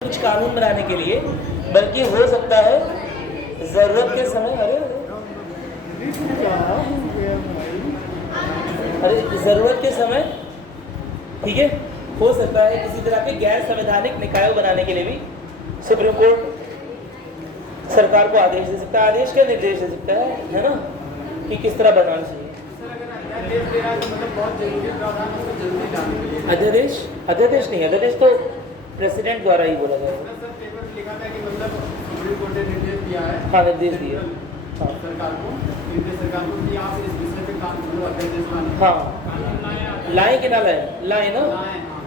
कुछ कानून बनाने के लिए, बल्कि हो सकता है जरूरत के समय अरे जरूरत के समय, ठीक है, हो सकता है किसी तरह के गैर संवैधानिक निकायों बनाने के लिए भी सुप्रीम कोर्ट सरकार को आदेश दे सकता है। आदेश क्या निर्देश दे सकता है ना, कि किस तरह बनाना चाहिए। अध्यादेश अध्यादेश नहीं, अध्यादेश तो प्रेसिडेंट द्वारा ही बोला जाएगा। हाँ, निर्देश दिया हाँ, लाए कि ना लाए ना,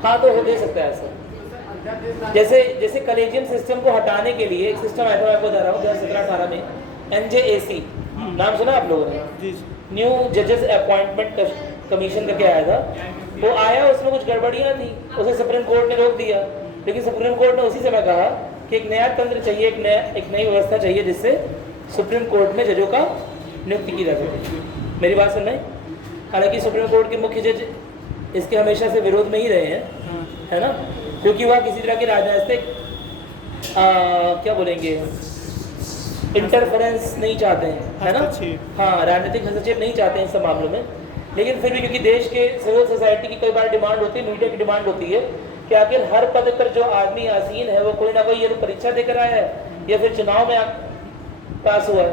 हाँ तो हो दे सकता है ऐसा। जैसे कलेजियम सिस्टम को हटाने के लिए एक सिस्टम आया था, मैं आपको बता रहा हूँ 2017-18 में NJAC, नाम सुना आप लोगों ने? न्यू जजेस अपॉइंटमेंट कमीशन करके आया था। वो आया, उसमें कुछ गड़बड़ियाँ थी, उसे सुप्रीम कोर्ट ने रोक दिया। लेकिन सुप्रीम कोर्ट ने उसी समय कहा कि एक नया तंत्र चाहिए, एक नई व्यवस्था चाहिए जिससे सुप्रीम कोर्ट में जजों का नियुक्ति की जा सके। मेरी बात सुन रहे? हालांकि सुप्रीम कोर्ट के मुख्य जज इसके हमेशा से विरोध में ही रहे हैं, है ना, क्योंकि वह किसी तरह की राजनीतिक क्या बोलेंगे, इंटरफेरेंस नहीं चाहते हैं, है ना, हाँ, राजनीतिक हस्तक्षेप नहीं चाहते हैं इन सब मामलों में। लेकिन फिर भी क्योंकि देश के सिविल सोसाइटी की कई बार डिमांड होती है, मीडिया की डिमांड होती है कि आखिर हर पद पर जो आदमी आसीन है वो कोई ना कोई ये परीक्षा देकर आया है या फिर चुनाव में पास हुआ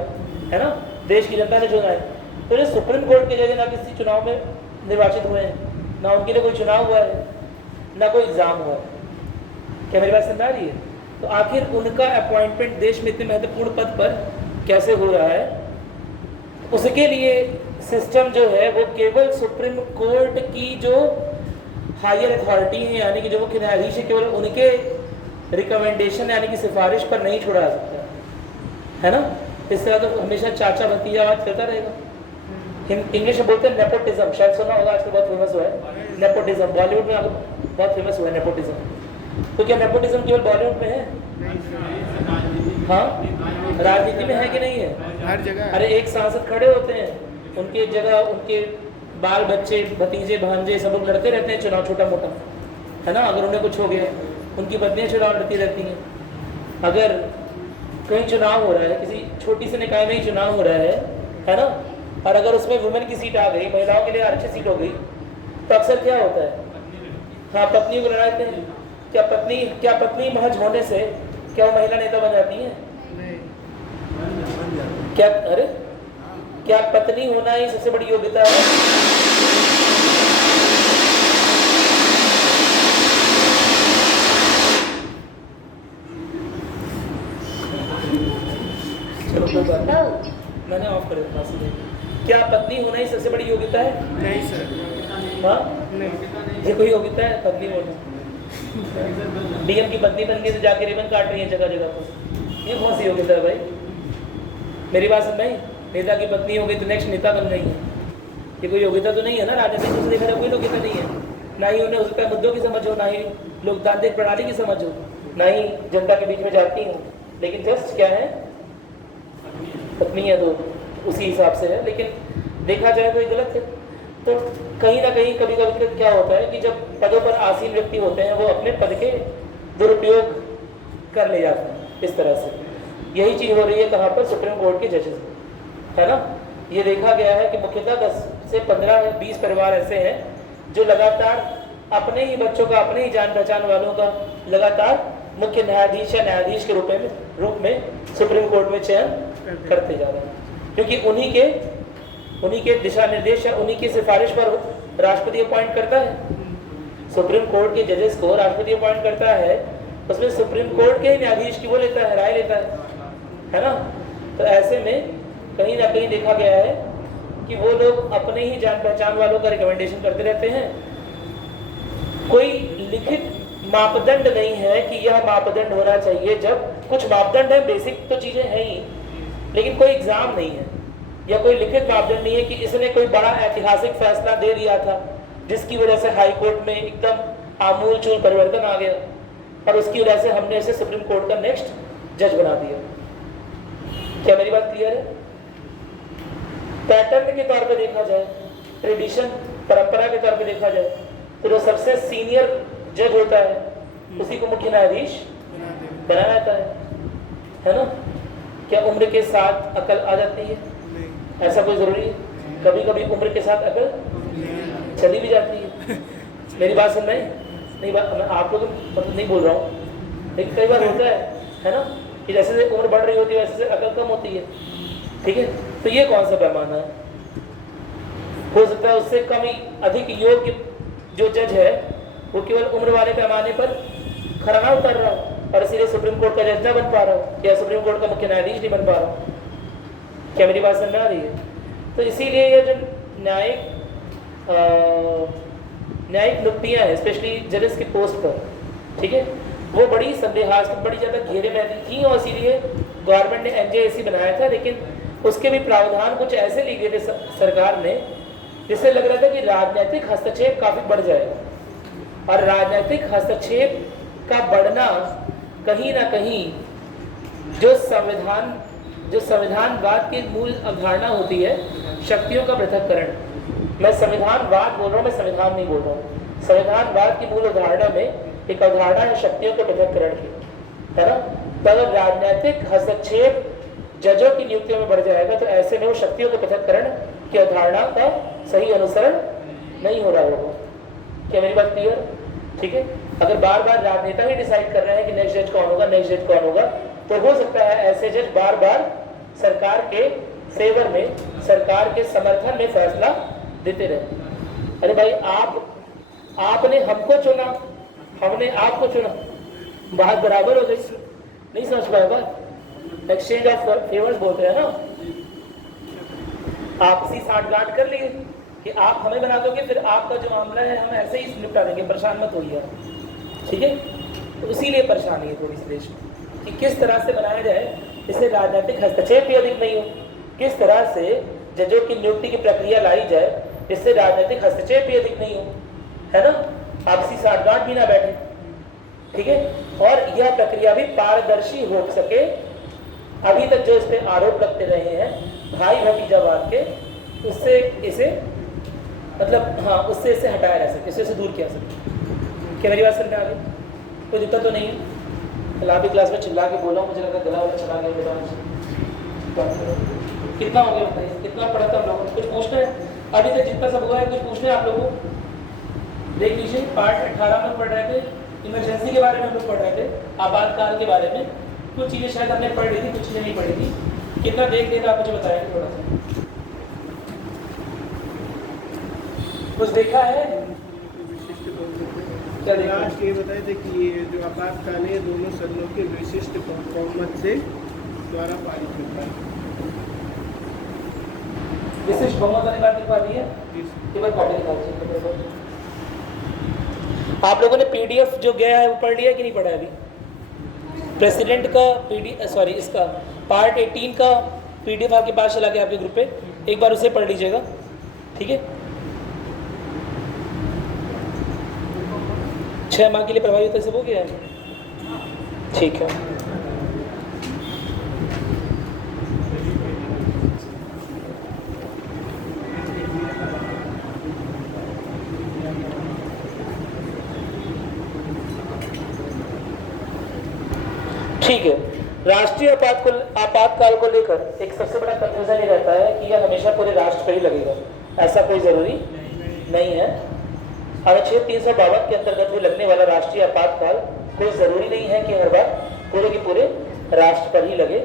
है ना, देश की जनता ने चुना है। तो जो सुप्रीम कोर्ट के जज ना किसी चुनाव में निर्वाचित हुए हैं, ना उनके लिए कोई चुनाव हुआ है, ना कोई एग्जाम हुआ है। क्या मेरी बात समझ आ रही है? तो आखिर उनका अपॉइंटमेंट देश में इतने महत्वपूर्ण पद पर कैसे हो रहा है, उसके लिए सिस्टम जो है वो केवल सुप्रीम कोर्ट की जो हायर अथॉरिटी है, यानी कि जो मुख्य न्यायाधीश है, केवल उनके रिकमेंडेशन यानी कि सिफारिश पर नहीं छोड़ा जा सकता है ना। इस तरह तो हमेशा चाचा भतीजावाद चलता रहेगा। इंग्लिश में बोलते हैं नेपोटिज्म, शायद सुना होगा, आजकल बहुत फेमस हुआ है नेपोटिज्म, बॉलीवुड में बहुत फेमस हुआ है नेपोटिज्म। तो क्या नेपोटिज्म केवल बॉलीवुड में है? हाँ, राजनीति में है कि नहीं है? हर जगह। अरे एक सांसद खड़े होते हैं, उनके जगह उनके बाल बच्चे भतीजे भांजे सब लोग लड़ते रहते हैं चुनाव, छोटा मोटा, है ना। अगर उन्हें कुछ हो गया, उनकी पत्नियां चुनाव लड़ती रहती हैं। अगर कहीं चुनाव हो रहा है, किसी छोटी सी निकाय में ही चुनाव हो रहा है ना, और अगर उसमें वुमेन की सीट आ गई, महिलाओं के लिए आरक्षित सीट हो गई, तो अक्सर क्या होता है, हाँ, पत्नी को लड़ाते हैं। क्या पत्नी महज होने से क्या वो महिला नेता बन जाती है? क्या? अरे क्या पत्नी होना ही सबसे बड़ी योग्यता है? चलो कोई बात नहीं, मैंने ऑफ कर दिया। क्या पत्नी होना ही सबसे बड़ी योग्यता है? नहीं सर। हाँ, नहीं। ये कोई योग्यता है पत्नी होना? डीएम की पत्नी बन गई तो जाके रिबन काट रही है जगह जगह पर, ये कौन सी योग्यता है भाई? मेरी बात समझ में? नेता की पत्नी हो गई तो नेक्स्ट नेता बन गई है, ये कोई योग्यता तो नहीं है ना। राजनीतिक रूप से देखा जाए कोई योग्यता नहीं है, ना ही उन्हें उसका मुद्दों की समझ हो, ना ही लोकतांत्रिक प्रणाली की समझ हो, ना ही जनता के बीच में जाती हूँ। लेकिन जस्ट क्या है, पत्नी है तो उसी हिसाब से है। लेकिन देखा जाए तो ये गलत है। तो कहीं ना कहीं कभी कभी क्या होता है कि जब पदों पर आसीन व्यक्ति होते हैं वो अपने पद के दुरुपयोग कर ले जाते हैं इस तरह से। यही चीज़ हो रही है कहाँ पर? सुप्रीम कोर्ट के जजेस, है ना। ये देखा गया है कि मुख्यतः 10 से 15 या 20 परिवार ऐसे हैं जो लगातार अपने ही बच्चों का, अपने ही जान पहचान वालों का लगातार मुख्य न्यायाधीश या न्यायाधीश के रूप में सुप्रीम कोर्ट में चयन करते जा रहे हैं, क्योंकि उन्हीं के दिशा निर्देश या उन्हीं की सिफारिश पर राष्ट्रपति अपॉइंट करता है। सुप्रीम कोर्ट के जजेस को राष्ट्रपति अपॉइंट करता है, उसमें सुप्रीम कोर्ट के ही न्यायाधीश की वो लेता है, राय लेता है ना। तो ऐसे में कहीं ना कहीं देखा गया है कि वो लोग अपने ही जान पहचान वालों का रिकमेंडेशन करते रहते हैं। कोई लिखित मापदंड नहीं है कि यह मापदंड होना चाहिए। जब कुछ मापदंड है, बेसिक तो चीजें हैं ही, लेकिन कोई एग्जाम नहीं है या कोई लिखित मापदंड नहीं है कि इसने कोई बड़ा ऐतिहासिक फैसला दे दिया था जिसकी वजह से हाई कोर्ट में एकदम आमूल चूल परिवर्तन आ गया और उसकी वजह से हमने इसे सुप्रीम कोर्ट का नेक्स्ट जज बना दिया। क्या मेरी बात क्लियर है? पैटर्न के तौर पे देखा जाए, ट्रेडिशन, परंपरा के तौर पे देखा जाए, तो जो सबसे सीनियर जज होता है उसी को मुख्य न्यायाधीश बनाया जाता है ना? क्या उम्र के साथ अकल आ जाती है? ऐसा कोई ज़रूरी है? कभी कभी उम्र के साथ अकल चली भी जाती है। मेरी बात सुन रहे हैं? नहीं, बात मैं आप लोग मतलब नहीं बोल रहा हूँ, लेकिन कई बार होता है ना, कि जैसे जैसे उम्र बढ़ रही होती है वैसे अकल कम होती है। ठीक है, तो ये कौन सा पैमाना है? हो सकता है उससे कम ही अधिक योग्य जो जज है वो केवल उम्र वाले पैमाने पर खरा ना उतर रहा हो और इसीलिए सुप्रीम कोर्ट का जज ना बन पा रहा हो या सुप्रीम कोर्ट का मुख्य न्यायाधीश नहीं बन पा रहा हो। क्या मेरी बात समझ में आ रही है? तो इसीलिए ये जो न्यायिक नियुक्तियाँ हैं स्पेशली जजेस के पोस्ट पर, ठीक है, वो बड़ी संदेहास्पद, बड़ी ज़्यादा घेरे में थी और इसीलिए गवर्नमेंट ने NJAC बनाया था। लेकिन उसके भी प्रावधान कुछ ऐसे लिखे थे सरकार ने जिससे लग रहा था कि राजनीतिक हस्तक्षेप काफ़ी बढ़ जाएगा। और राजनीतिक हस्तक्षेप का बढ़ना कहीं ना कहीं जो संविधानवाद की मूल अवधारणा होती है, शक्तियों का पृथक्करण, मैं संविधानवाद बोल रहा हूँ, मैं संविधान नहीं बोल रहा हूँ, संविधानवाद की मूल अवधारणा में एक अवधारणा है शक्तियों के पृथक्करण की, है ना? तो अगर राजनीतिक हस्तक्षेप जजों की नियुक्तियों में बढ़ जाएगा तो ऐसे में वो शक्तियों के पृथक्करण की अवधारणा का सही अनुसरण नहीं हो रहा होगा। क्या मेरी बात क्लियर? ठीक है, अगर बार बार राजनेता ही डिसाइड कर रहे हैं कि नेक्स्ट जज कौन होगा, नेक्स्ट जज कौन होगा, तो हो सकता है ऐसे जज बार बार सरकार के फेवर में, सरकार के समर्थन में फैसला देते रहे। अरे भाई, आपने हमको चुना, हमने आपको चुना, बात बराबर हो गई। नहीं समझ पाया बात? एक्सचेंज ऑफ फेवर्स बोलते हैं ना, आपसी साठगांठ कर लिए कि आप हमें बना दोगे, फिर आपका जो मामला है हम ऐसे ही निपटा देंगे, परेशान मत होइए। ठीक है, तो इसीलिए परेशानी है थोड़ी सी देश में कि किस तरह से बनाया जाए इससे राजनीतिक हस्तक्षेप भी अधिक नहीं हो, किस तरह से जजों की नियुक्ति की प्रक्रिया लाई जाए जिससे राजनीतिक हस्तक्षेप भी अधिक नहीं हो, है ना, आपसी साठगांठ भी ना बैठे। ठीक है, और यह प्रक्रिया भी पारदर्शी हो सके। अभी तक जो इस पे आरोप लगते रहे हैं भाई भतीजावाद के, उससे इसे मतलब हाँ, उससे इसे हटाया जा सके, इससे दूर किया सके। क्या मेरी बात समझ में आ गई? कोई दिक्कत तो नहीं है? कल आप भी क्लास में चिल्ला के बोला, मुझे लगा गला वाला चला गया बेटा। कितना हो गया बताइए, कितना पढ़ा था हम लोगों ने? कुछ पूछना है? अभी तक जितना सब हुआ है कुछ पूछना है आप लोगों को? देख लीजिए, पार्ट 18 में पढ़ रहे थे, इमरजेंसी के बारे में हम लोग पढ़ रहे थे, आपातकाल के बारे में। कुछ चीज़ें शायद हमने पढ़ ली थी, कुछ चीज़ें नहीं पढ़ी थी। कितना देख लेगा आप मुझे बताएंगे थोड़ा सा? कुछ देखा है? क्या देखा? आज ये बताए थे कि ये जो आपातकाल है दोनों सदनों के विशिष्ट बहुमत से द्वारा पारित होता है। विशिष्ट बहुमत वाली बात लिखवा दी है, कॉपी दिखा। आप लोगों ने PDF जो गया है वो पढ़ लिया कि नहीं पढ़ा अभी? प्रेसिडेंट का सॉरी इसका पार्ट 18 का PDF आपके पास चला गया आपके ग्रुप पे, एक बार उसे पढ़ लीजिएगा। ठीक है, 6 माह के लिए प्रभावी होता सब हो गया है? ठीक है, ठीक है। राष्ट्रीय आपातकाल को लेकर एक सबसे बड़ा कंफ्यूजन ये रहता है कि यह हमेशा पूरे राष्ट्र पर ही लगेगा, ऐसा कोई जरूरी नहीं है। अनुच्छेद 352 के अंतर्गत भी लगने वाला राष्ट्रीय आपातकाल कोई जरूरी नहीं है कि हर बार पूरे के पूरे राष्ट्र पर ही लगे,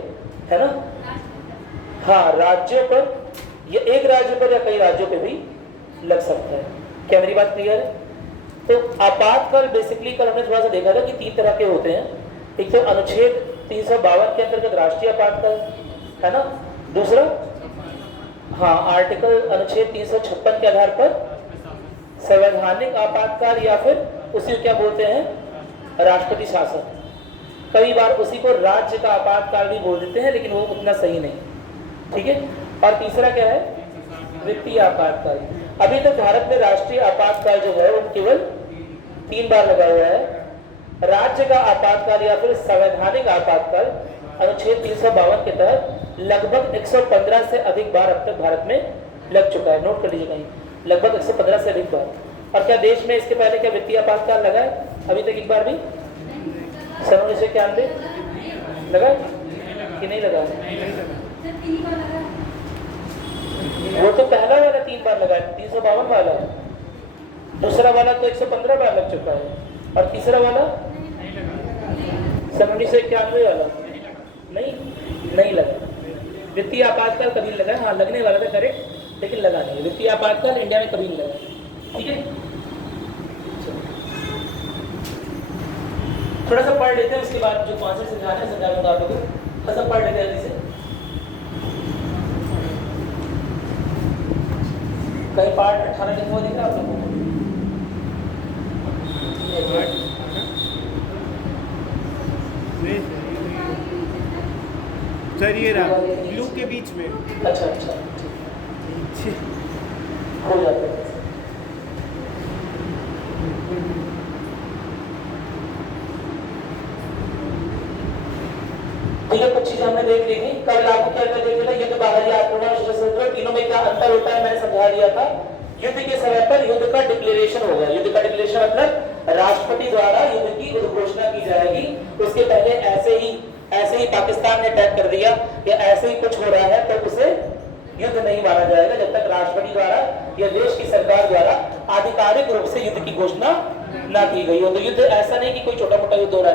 है ना? हाँ, राज्यों पर या एक राज्य पर या कई राज्यों पर भी लग सकता है। क्या मेरी बात क्लियर है? तो आपातकाल बेसिकली कल हमने थोड़ा सा देखा था कि 3 तरह के होते हैं। एक तो अनुच्छेद 352 के अंतर्गत राष्ट्रीय आपातकाल, है ना? दूसरा हाँ, आर्टिकल अनुच्छेद 356 के आधार पर संवैधानिक आपातकाल या फिर उसी को क्या बोलते हैं, राष्ट्रपति शासन। कई बार उसी को राज्य का आपातकाल भी बोल देते हैं, लेकिन वो उतना सही नहीं। ठीक है, और तीसरा क्या है, वित्तीय आपातकाल। अभी तक भारत में राष्ट्रीय आपातकाल जो है वो केवल 3 बार लगा हुआ है। राज्य का आपातकाल या फिर संवैधानिक आपातकाल अनुच्छेद 352 के तहत लगभग 115 से अधिक बार अब तक भारत में लग चुका है। नोट कर लीजिए कहीं, लगभग 115 से अधिक बार। और क्या देश में इसके पहले क्या वित्तीय आपातकाल लगा है? अभी तक एक बार भी सन 1991 लगा कि नहीं लगा? वो तो पहला वाला 3 बार लगा, 352 वाला, दूसरा वाला तो 115 बार लग चुका है, और तीसरा वाला सन 1991 वाला नहीं लगा। वित्तीय आपातकाल कभी नहीं लगा, हाँ लगने वाला था करेक्ट, लेकिन लगा नहीं। वित्तीय आपातकाल इंडिया में कभी नहीं लगा। ठीक है, थोड़ा सा पढ़ लेते हैं, उसके बाद जो कॉन्सेप्ट समझाना है समझा दूंगा आप लोगों को। थोड़ा सा पढ़ लेते हैं जल्दी से। कहीं पार्ट 18 लिखा हुआ दिख रहा है आप लोगों को? सर ये रहा ब्लू के बीच में। अच्छा हो जाता है। ठीक है, कुछ चीजें हमने देख ली थी। कल लागू क्या कर देखे थे, युद्ध, बाहरी आक्रमण, सशस्त्र, तीनों में क्या अंतर होता है मैंने समझा दिया था। युद्ध के समय पर युद्ध का डिक्लेरेशन होगा। युद्ध का डिक्लेरेशन मतलब राष्ट्रपति द्वारा युद्ध की घोषणा की जाएगी। उसके पहले ऐसे ही पाकिस्तान ने अटैक कर दिया या ऐसे ही कुछ हो रहा है तो उसे युद्ध नहीं माना जाएगा जब तक राष्ट्रपति द्वारा या देश की सरकार द्वारा आधिकारिक रूप से युद्ध की घोषणा ना की गई हो। तो युद्ध ऐसा नहीं कि कोई छोटा मोटा युद्ध हो रहा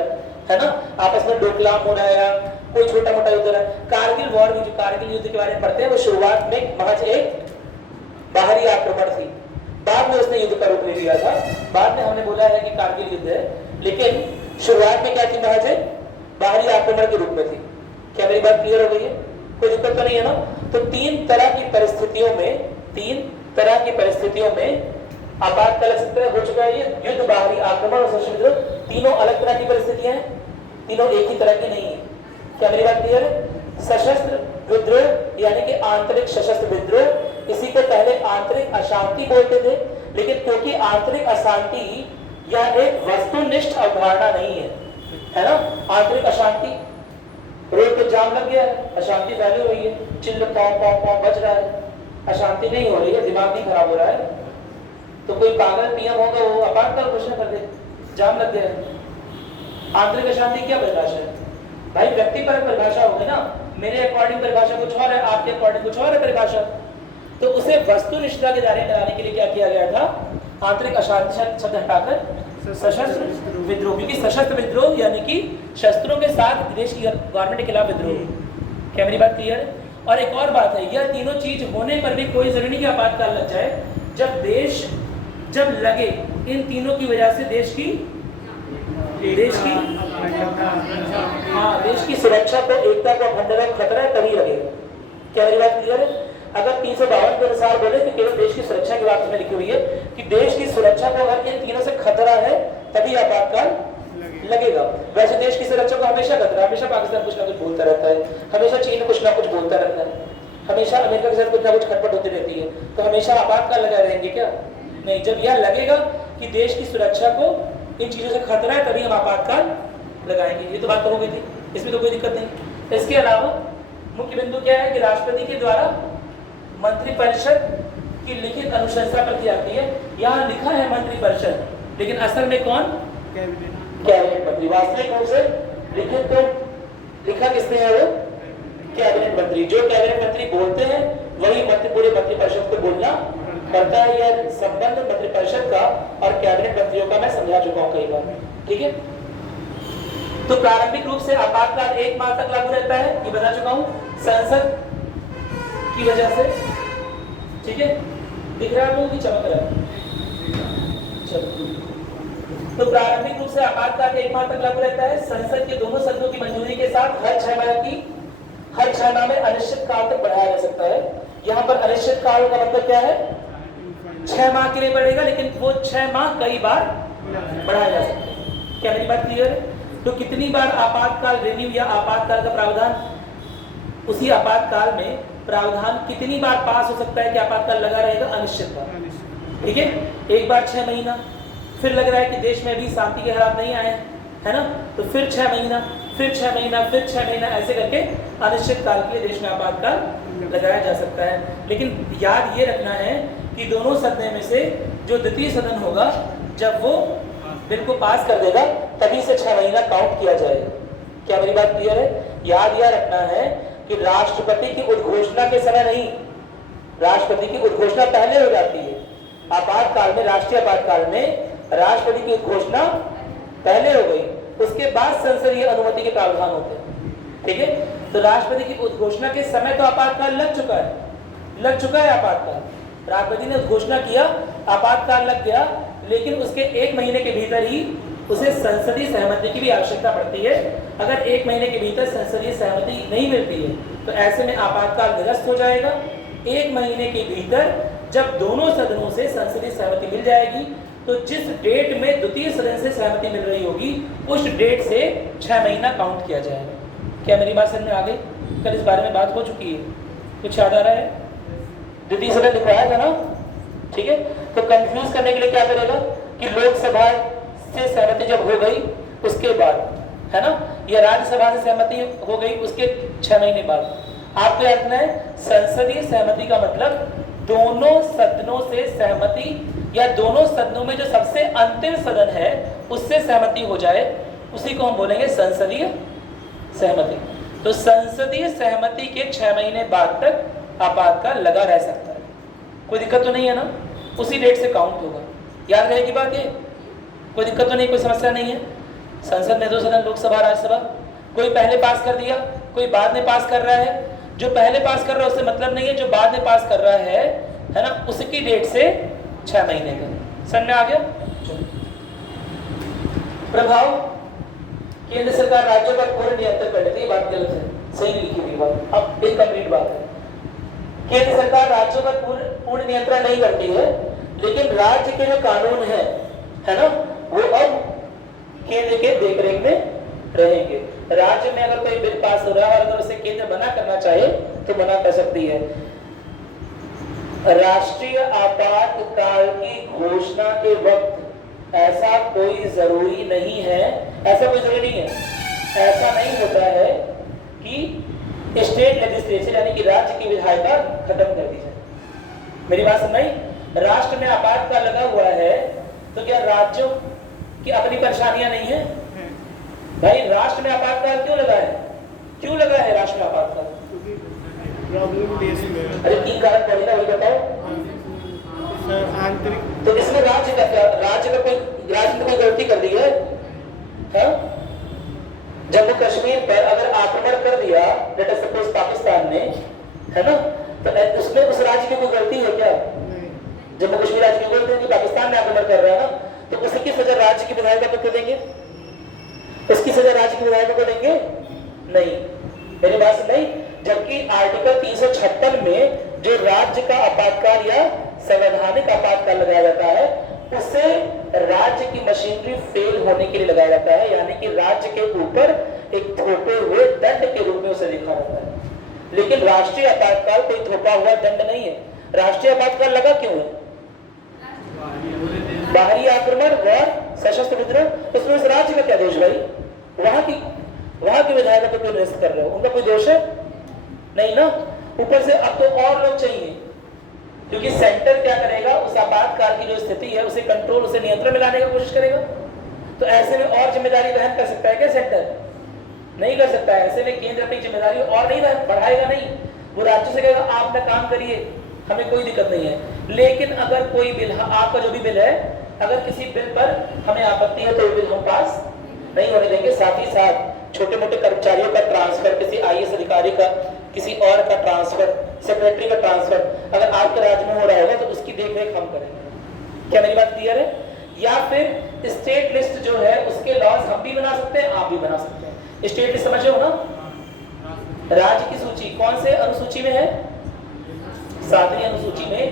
है ना, आपस में डोकलाम हो रहा है या कोई छोटा मोटा युद्ध हो रहा है। कारगिल वॉर में, जो कारगिल युद्ध के बारे में पढ़ते हैं, वो शुरुआत में महज एक बाहरी आक्रमण थी, बाद में उसने युद्ध का रूप ले लिया था। बाद में हमने बोला है कि कारगिल युद्ध है, लेकिन शुरुआत में क्या थी, महज एक बाहरी आक्रमण के रूप में थी। क्या मेरी बात क्लियर हो गई है? कोई दिक्कत तो नहीं है ना? तो तीन तरह की परिस्थितियों में आपातकाल हो चुका है। ये युद्ध, बाहरी आक्रमण और सशस्त्र विद्रोह तीनों अलग तरह की परिस्थितियां हैं, तीनों एक ही तरह की नहीं है। क्या मेरी बात क्लियर है? सशस्त्र विद्रोह यानी कि आंतरिक सशस्त्र विद्रोह, इसी को पहले आंतरिक अशांति बोलते थे, लेकिन क्योंकि आंतरिक अशांति यह एक वस्तुनिष्ठ अवधारणा नहीं है ना। आंतरिक अशांति, रोड पे जाम लग गया है, अशांति फैली हुई है, चिल्ल पॉम बज रहा है, अशांति नहीं हो रही है, दिमाग नहीं खराब हो रहा है, तो कोई पागल पीएम होगा वो आपातकाल घोषणा कर दे, जाम लग गया है। आंतरिक अशांति क्या परिभाषा है भाई? व्यक्तिपरक परिभाषा होगी ना, मेरे अकॉर्डिंग परिभाषा कुछ और है, आपके अकॉर्डिंग कुछ और है परिभाषा। तो उसे वस्तुनिष्ठता के दायरे में लाने के लिए क्या किया गया था? आंतरिक अशांति शब्द हटाकर सशस्त्र विद्रोह, क्योंकि सशस्त्र विद्रोह यानी कि शस्त्रों के साथ देश की गवर्नमेंट के खिलाफ विद्रोह। क्या मेरी बात क्लियर है? और एक और बात है, यह तीनों चीज होने पर भी कोई जरूरी नहीं कि आपातकाल लग जाए। जब लगे इन तीनों की वजह से देश की सुरक्षा को, एकता को, अखंडता को खतरा है, तभी लगेगा। क्या मेरी बात क्लियर है? अगर 352 के अनुसार बोले तो केवल देश की सुरक्षा की बात उसमें लिखी हुई है कि देश की सुरक्षा को अगर इन तीनों से खतरा है तभी आपातकाल लगेगा। वैसे देश की सुरक्षा को हमेशा खतरा, हमेशा पाकिस्तान कुछ ना कुछ बोलता रहता है, हमेशा चीन कुछ ना कुछ बोलता रहता है, हमेशा अमेरिका के साथ कुछ ना कुछ खटपट होती रहती है, तो हमेशा आपातकाल लगाए रहेंगे क्या? नहीं। जब यह लगेगा कि देश की सुरक्षा को इन चीजों से खतरा है तभी हम आपातकाल लगाएंगे। ये तो बात तो हो गई थी, इसमें तो कोई दिक्कत नहीं। इसके अलावा मुख्य बिंदु क्या है कि राष्ट्रपति के द्वारा मंत्रिपरिषद की लिखित अनुशंसा प्रति आती है। यहाँ लिखा है मंत्रिपरिषद, लेकिन असल में कौन? कैबिनेट मंत्री। वास्तविक रूप से लिखित तो लिखा किसने है? वो कैबिनेट मंत्री। जो कैबिनेट मंत्री बोलते हैं वही पूरे मंत्रिपरिषद को बोलना पड़ता है। यह संबंध मंत्रिपरिषद का और कैबिनेट मंत्रियों का मैं समझा चुका हूँ कई बार। ठीक है, तो प्रारंभिक रूप से आपातकाल 1 माह तक लागू रहता है, ये बता चुका हूँ, संसद की वजह से। ठीक है, दिख रहा है आप लोगों की? चमक रहा है। चलो, तो प्रारंभिक रूप से आपातकाल 1 माह तक लागू रहता है। संसद के दोनों सदनों की मंजूरी के साथ हर 6 माह में अनिश्चित काल तक बढ़ाया जा सकता है। यहाँ पर अनिश्चित काल का मतलब क्या है? 6 माह के लिए बढ़ेगा, लेकिन वो 6 माह कई बार बढ़ाया जा सकता है। क्या मेरी बात क्लियर है? तो कितनी बार आपातकाल रिन्यू या आपातकाल का प्रावधान, उसी आपातकाल में प्रावधान कितनी बार पास हो सकता है कि आपातकाल लगा रहेगा? अनिश्चित बार। ठीक है, एक बार 6 महीना, फिर लग रहा है कि देश में अभी शांति के हालात नहीं आए, है ना, तो फिर 6 महीना, फिर 6 महीना, फिर 6 महीना, ऐसे करके अनिश्चित काल के लिए देश में आपातकाल लगाया जा सकता है। लेकिन याद ये रखना है कि दोनों सदन में से जो द्वितीय सदन होगा, जब वो बिल को पास कर देगा तभी से 6 महीना काउंट किया जाएगा। क्या मेरी बात क्लियर है? याद यह रखना है कि राष्ट्रपति की उद्घोषणा के समय नहीं, राष्ट्रपति की उद्घोषणा पहले हो जाती है। आपातकाल में, राष्ट्रीय आपातकाल में राष्ट्रपति की उद्घोषणा पहले हो गई, उसके बाद संसदीय अनुमति के प्रावधान होते हैं। ठीक है, तो राष्ट्रपति की उद्घोषणा के समय तो आपातकाल लग चुका है आपातकाल। राष्ट्रपति ने उद्घोषणा किया, आपातकाल लग गया, लेकिन उसके 1 महीने के भीतर ही उसे संसदीय सहमति की भी आवश्यकता पड़ती है। अगर 1 महीने के भीतर संसदीय सहमति नहीं मिलती है तो ऐसे में आपातकाल निरस्त हो जाएगा। 1 महीने के भीतर जब दोनों सदनों से संसदीय सहमति मिल जाएगी तो जिस डेट में द्वितीय सदन से सहमति मिल रही होगी उस डेट से 6 महीना काउंट किया जाएगा। क्या मेरी बात समझ में आ गई? कल इस बारे में बात हो चुकी है, कुछ याद आ रहा है? द्वितीय सदन लिखवाया था ना, ठीक है। तो कंफ्यूज करने के लिए क्या करेगा कि लोकसभा से सहमति जब हो गई उसके बाद, है ना, या राज्यसभा से सहमति हो गई उसके 6 महीने बाद। आपको याद रखना है संसदीय सहमति का मतलब दोनों सदनों से सहमति, या दोनों सदनों में जो सबसे अंतिम सदन है उससे सहमति हो जाए, उसी को हम बोलेंगे संसदीय सहमति। तो संसदीय सहमति के 6 महीने बाद तक आपातकाल लगा रह सकता है, कोई दिक्कत तो नहीं है ना, उसी डेट से काउंट होगा। याद रहेगी बात ये? कोई दिक्कत तो नहीं, कोई समस्या नहीं है। संसद में 2 सदन, लोकसभा राज्यसभा, कोई पहले पास कर दिया, कोई बाद में पास कर रहा है। जो पहले पास कर रहा है उससे मतलब नहीं है, जो बाद में पास कर रहा है ना, उसकी डेट से 6 महीने का। समझ में आ गया? प्रभाव, केंद्र सरकार राज्यों पर पूर्ण नियंत्रण कर लेती है, बात गलत है, सही लिखी हुई बात। अब एक कंप्लीट बात है, केंद्र सरकार राज्यों पर पूर्ण नियंत्रण नहीं करती है, लेकिन राज्य के जो कानून है ना, वो अब केंद्र के देखरेख में रहेंगे। राज्य में अगर कोई बिल पास हो रहा है और अगर उसे केंद्र मना करना चाहे तो मना कर सकती है। राष्ट्रीय आपातकाल की घोषणा के वक्त ऐसा कोई जरूरी नहीं है, ऐसा कोई जरूरी नहीं है, ऐसा नहीं होता है कि स्टेट लेजिस्लेचर यानी कि राज्य की विधायिका खत्म कर दी जाए। मेरी बात समझ? राष्ट्र में आपातकाल लगा हुआ है तो क्या राज्यों की अपनी परेशानियां नहीं है? भाई राष्ट्र में आपातकाल क्यों लगा है? क्यों लगा है राष्ट्र में आपातकाल? प्रॉब्लम देश में। अरे 3 कारण पड़ेगा, वही बताओ। आंतरिक, तो इसमें राज्य का क्या, राज्य ने कोई गलती कर दी है? जम्मू कश्मीर पर अगर आक्रमण कर दिया लेट अस सपोज पाकिस्तान ने, है ना, तो उसमें उस राज्य की कोई गलती है क्या? जम्मू कश्मीर राज्य की गलती है कि पाकिस्तान में आक्रमण कर रहा है ना, तो उसकी सजा राज्य की विधायिका को क्यों देंगे? इसकी सजा राज्य की विधायिका को देंगे? नहीं। मेरी बात से नहीं। जबकि आर्टिकल 356 में जो राज्य का आपातकाल या संवैधानिक आपातकाल लगाया जाता है उसे राज्य की मशीनरी फेल होने के लिए लगाया जाता है, यानी कि राज्य के ऊपर एक थोपे हुए दंड के रूप में उसे लिखा होता है। लेकिन राष्ट्रीय आपातकाल कोई थोपा हुआ दंड नहीं है। राष्ट्रीय आपातकाल लगा क्यों है? बाहरी आक्रमण व सशस्त्र विद्रोह, उसमें उस राज्य का क्या दोष भाई? वहां की विधायक को क्यों निरस्त कर रहे हो? उनका कोई दोष है? नहीं ना। ऊपर से अब तो और लोग चाहिए, क्योंकि सेंटर क्या करेगा, उस आपातकाल की जो स्थिति है उसे कंट्रोल, उसे नियंत्रण में लाने की कोशिश करेगा। तो ऐसे में और जिम्मेदारी वहन कर सकता है क्या सेंटर? नहीं कर सकता है। ऐसे में केंद्र अपनी जिम्मेदारी और नहीं बढ़ाएगा, नहीं, वो राज्य से कहेगा आप अपना काम करिए, हमें कोई दिक्कत नहीं है। लेकिन अगर कोई बिल, आपका जो भी बिल है, अगर किसी बिल पर हमें आपत्ति है तो बिल हम पास नहीं होने देंगे। साथ ही साथ छोटे मोटे कर्मचारियों का ट्रांसफर, किसी IAS अधिकारी का किसी और का ट्रांसफर, सेक्रेटरी का ट्रांसफर अगर आपके राज्य में हो रहा होगा तो उसकी देखरेख हम करेंगे। क्या मेरी बात क्लियर है? या फिर स्टेट लिस्ट जो है उसके लॉज हम भी बना सकते हैं, आप भी बना सकते हैं। स्टेट लिस्ट समझे हो ना? राज्य की सूची कौन से अनुसूची में है? 7वीं अनुसूची में।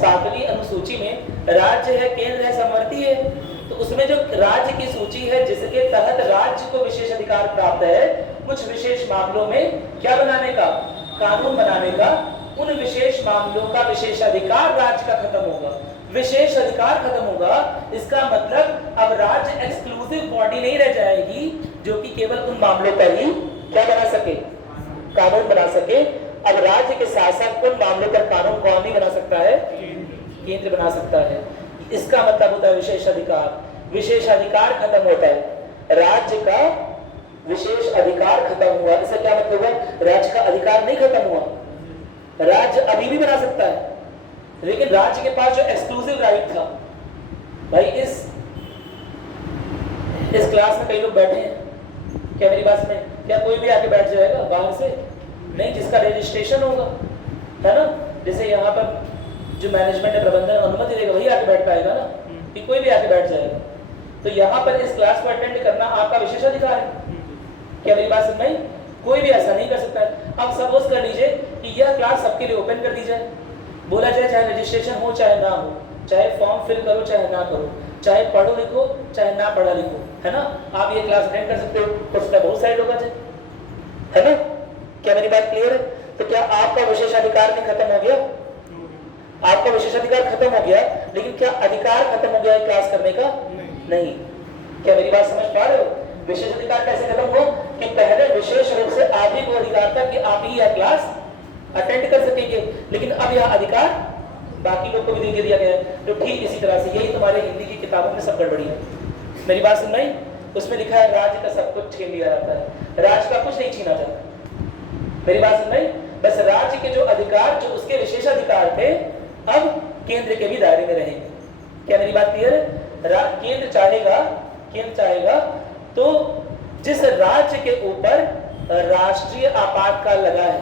7वीं अनुसूची में राज्य है, केंद्र है, समवर्ती है। तो उसमें जो राज्य की सूची है जिसके तहत राज्य को विशेष अधिकार प्राप्त है, कुछ विशेष मामलों में क्या बनाने का, कानून बनाने का, उन विशेष मामलों का विशेषाधिकार राज्य का खत्म होगा। विशेष अधिकार खत्म होगा, इसका मतलब अब राज्य एक्सक्लूसिव बॉडी नहीं रह जाएगी जो कि केवल उन मामलों पर ही क्या बना सके, कानून बना सके। अब राज्य के साथ साथ उन मामलों पर कानून कौन नहीं बना सकता है? केंद्र बना सकता है। इसका मतलब होता है विशेषाधिकार। विशेषाधिकार खत्म होता है राज्य का विशेष अधिकार खत्म हुआ। इसका क्या मतलब है? राज्य का अधिकार नहीं खत्म हुआ, राज्य अभी भी बना सकता है, लेकिन राज्य के पास जो एक्सक्लूसिव राइट था, भाई इस क्लास में कई लोग बैठे हैं, क्या मेरी बात में क्या कोई भी आके बैठ जाएगा बाहर से? नहीं, जिसका रजिस्ट्रेशन होगा, है ना, जैसे यहाँ पर जो मैनेजमेंट है, प्रबंधन अनुमति देगा, वही आके बैठ पाएगा ना, कि कोई भी आके बैठ जाएगा। तो यहाँ पर इस क्लास को अटेंड करना आपका विशेष अधिकार है। क्या मेरी बात समझ? कोई भी ऐसा नहीं कर सकता है। अब सपोज कर लीजिए कि यह क्लास सबके लिए ओपन कर दी जाए, बोला जाए चाहे रजिस्ट्रेशन हो चाहे ना हो, चाहे फॉर्म फिल करो चाहे ना करो, चाहे पढ़ो लिखो चाहे ना पढ़ा लिखो, है ना, आप ये क्लास अटेंड कर सकते हो। तो उसका बहुत सारे लोग आ जाए, है ना। क्या मेरी बात क्लियर है? तो क्या आपका विशेष अधिकार नहीं खत्म हो गया? आपका विशेष अधिकार खत्म हो गया, लेकिन क्या अधिकार खत्म हो गया है क्लास करने का? नहीं। क्या मेरी बात समझ पा रहे हो? विशेष अधिकार कैसे खत्म हो कि पहले विशेष रूप से आप ही को अधिकार था कि आप ही यह क्लास अटेंड कर सकेंगे, लेकिन अब यह अधिकार बाकी लोग को भी दे दिया गया है। तो ठीक इसी तरह से यही तुम्हारे हिंदी की किताबों में सब गड़बड़ी है। मेरी बात सुन रही? उसमें लिखा है राज्य का सब कुछ छीन लिया जाता है, राज्य का कुछ नहीं छीना जाता। मेरी बात सुन रही? बस राज्य के जो अधिकार, जो उसके विशेष अधिकार थे, अब केंद्र के भी दायरे में रहेंगे। क्या मेरी बात क्लियर है? केंद्र चाहेगा तो जिस राज्य के ऊपर राष्ट्रीय आपातकाल लगा है,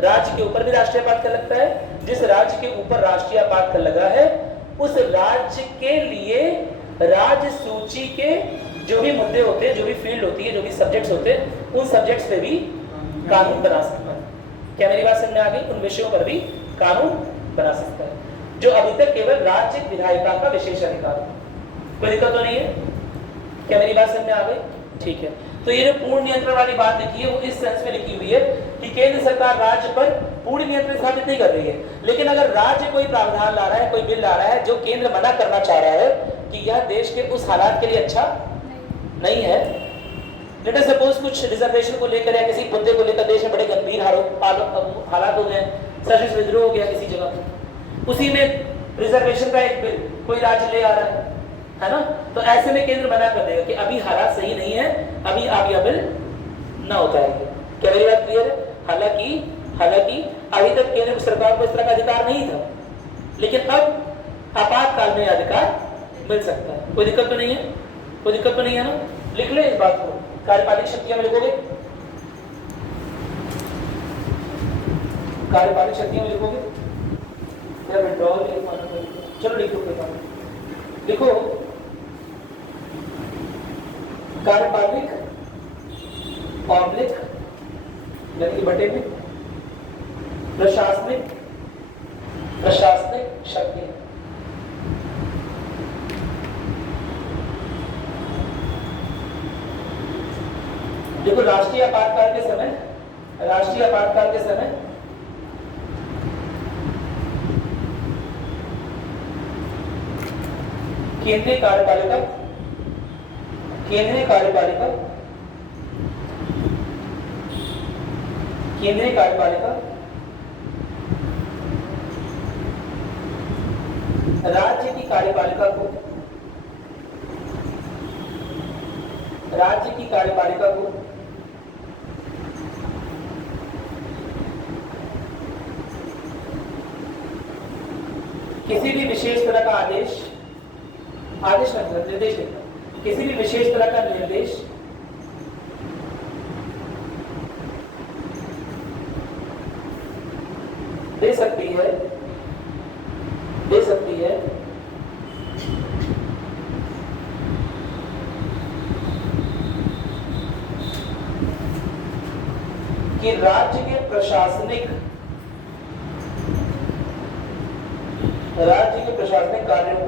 राज्य के ऊपर भी राष्ट्रीय आपातकाल लगता है, जिस राज्य के ऊपर राष्ट्रीय आपातकाल लगा है, उस राज्य के लिए राज्य सूची के जो भी मुद्दे होते हैं, जो भी फील्ड होती है, जो भी सब्जेक्ट्स होते हैं, उन सब्जेक्ट्स पे भी कानून बना सकता है। क्या मेरी बात समझ में आ गई? उन विषयों पर भी कानून बना सकता है, जो अभी तक केवल राज्य विधायिका का विशेष अधिकार है। कोई दिक्कत तो नहीं है? क्या मेरी बात समझ में आ गई? ठीक है। तो ये जो पूर्ण नियंत्रण वाली बात लिखी है, वो इस सेंस में लिखी हुई है कि केंद्र सरकार राज्य पर पूर्ण नियंत्रण स्थापित नहीं कर रही है, लेकिन अगर राज्य कोई प्रावधान ला रहा है, कोई बिल ला रहा है जो केंद्र मना करना चाह रहा है कि यह देश के उस हालात के लिए अच्छा नहीं है, लेट अस सपोज कुछ रिजर्वेशन को लेकर या किसी मुद्दे को लेकर देश में बड़े गंभीर हालात हो गए, सशस्त्र विद्रोह हो गया किसी जगह पर, उसी में रिजर्वेशन का एक बिल कोई राज्य ले आ रहा है ना, तो ऐसे में केंद्र मना कर देगा कि अभी हालात सही नहीं है, अभी आप यह बिल ना उतारेंगे। क्या मेरी बात क्लियर है? हालांकि अभी तक केंद्र सरकार को इस तरह का अधिकार नहीं था, लेकिन अब आपातकाल में अधिकार मिल सकता है। कोई दिक्कत तो नहीं है? कोई दिक्कत तो नहीं है ना? लिख ले इस बात को, कार्यपालिक शक्तियां में लिखोगे, कार्यपालिक शक्तियां में लिखोगे या विड्रॉल, चलो लिखो कार्यपालिक पब्लिक यानी कि बटे में प्रशासनिक शक्ति। देखो राष्ट्रीय आपातकाल के समय केंद्रीय कार्यपालिका राज्य की कार्यपालिका को किसी भी विशेष तरह का निर्देश देता है, किसी भी विशेष तरह का निर्देश दे सकती है कि राज्य के प्रशासनिक कार्यों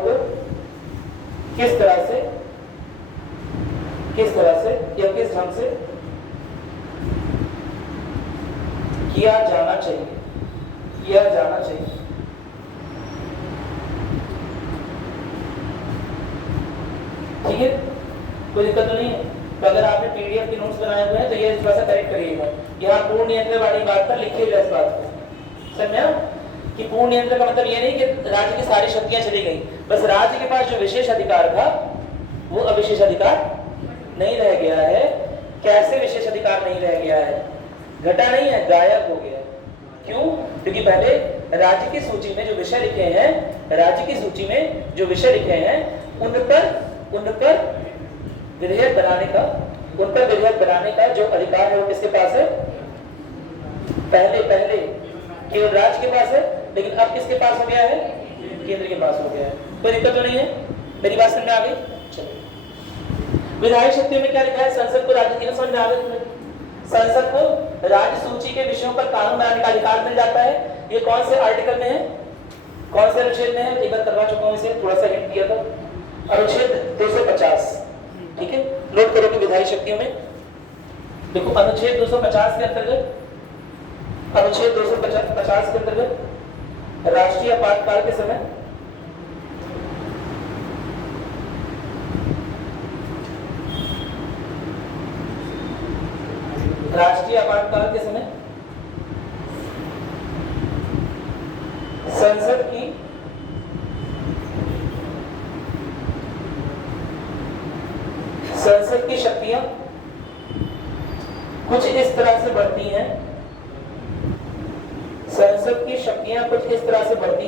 को किस तरह से या किस ढंग से किया जाना चाहिए। ठीक है? कोई दिक्कत तो नहीं है? तो अगर आपने पीडीएफ के नोट्स बनाए हुए हैं तो ये थोड़ा सा करेक्ट करिएगा। यहाँ पूर्ण नियंत्रण वाली बात पर लिखिएगा इस बात को, समझा? कि पूर्ण नियंत्रण का मतलब ये नहीं कि राज्य की सारी शक्तियां चली गई, बस राज्य के पास जो विशेष अधिकार था वो अविशेष अधिकार नहीं रह गया है। कैसे विशेष अधिकार नहीं रह गया है? घटा नहीं है, गायब हो गया। क्यों? क्योंकि पहले राज्य की सूची में जो विषय लिखे हैं, राज्य की सूची में जो विषय लिखे हैं उन पर विधेयक बनाने का जो अधिकार है वो किसके पास है? पहले केवल राज्य के पास है, लेकिन अब किसके पास हो गया है? केंद्र के पास हो गया है। कोई दिक्कत तो नहीं है? मेरी बात समझ में आ गई? चलो, विधायी शक्तियों में क्या लिखा है? संसद को राज्य की समझ में आ गई? संसद को राज्य सूची के विषयों पर कानून बनाने का अधिकार मिल जाता है। ये कौन से आर्टिकल में है, कौन से अनुच्छेद में है? एक बार करवा चुका हूं, इसे थोड़ा सा हिंट दिया था। अनुच्छेद 250, ठीक है, नोट करोगे विधायी शक्तियों में। देखो अनुच्छेद 250 के अंतर्गत, अनुच्छेद 250 के अंतर्गत राष्ट्रीय आपातकाल के समय संसद की शक्तियां कुछ इस तरह से बढ़ती हैं। संसद की शक्तियां कुछ इस तरह से बढ़ती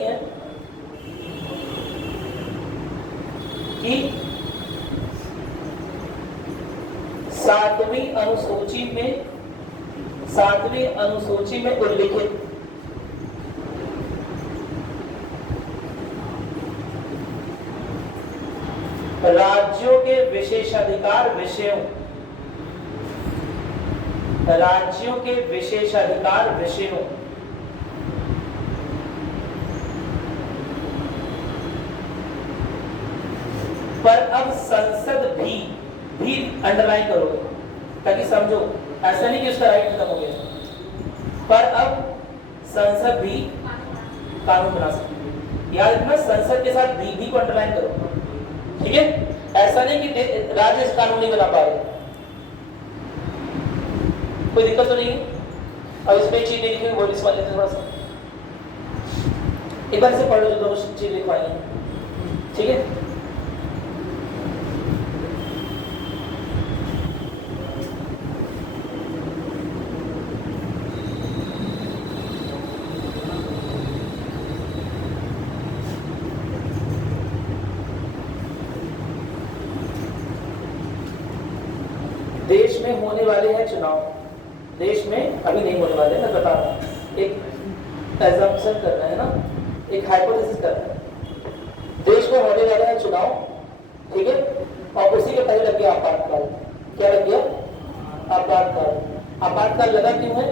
हैं कि सातवीं अनुसूची में उल्लिखित राज्यों के विशेषाधिकार विषयों पर अब संसद भी अंडरलाइन करोगे ताकि समझो, ऐसा नहीं कि उसका राइट खत्म हो गया। पर अब संसद भी कानून बना सकती है। याद रखना, संसद के साथ भी को अंडरलाइन करो, ठीक है? ऐसा नहीं कि राज्य इस कानून नहीं बना पा रहे। कोई दिक्कत तो नहीं है? अब इस पे चीज लिखी हुई बोल समझ लेते थोड़ा सा। एक बार से पढ़ लो जो दोनों चीज लिखवाई है, ठीक है? देश में होने वाले हैं चुनाव, देश में अभी नहीं होने वाले, मैं बता रहा हूँ, एक एजम्पशन करना है ना, एक हाइपोथेसिस करना है। देश में होने वाले हैं चुनाव, ठीक है, और उसी के पहले लग गया आपातकाल। क्या लग गया? आपातकाल। आपातकाल लगा क्यों है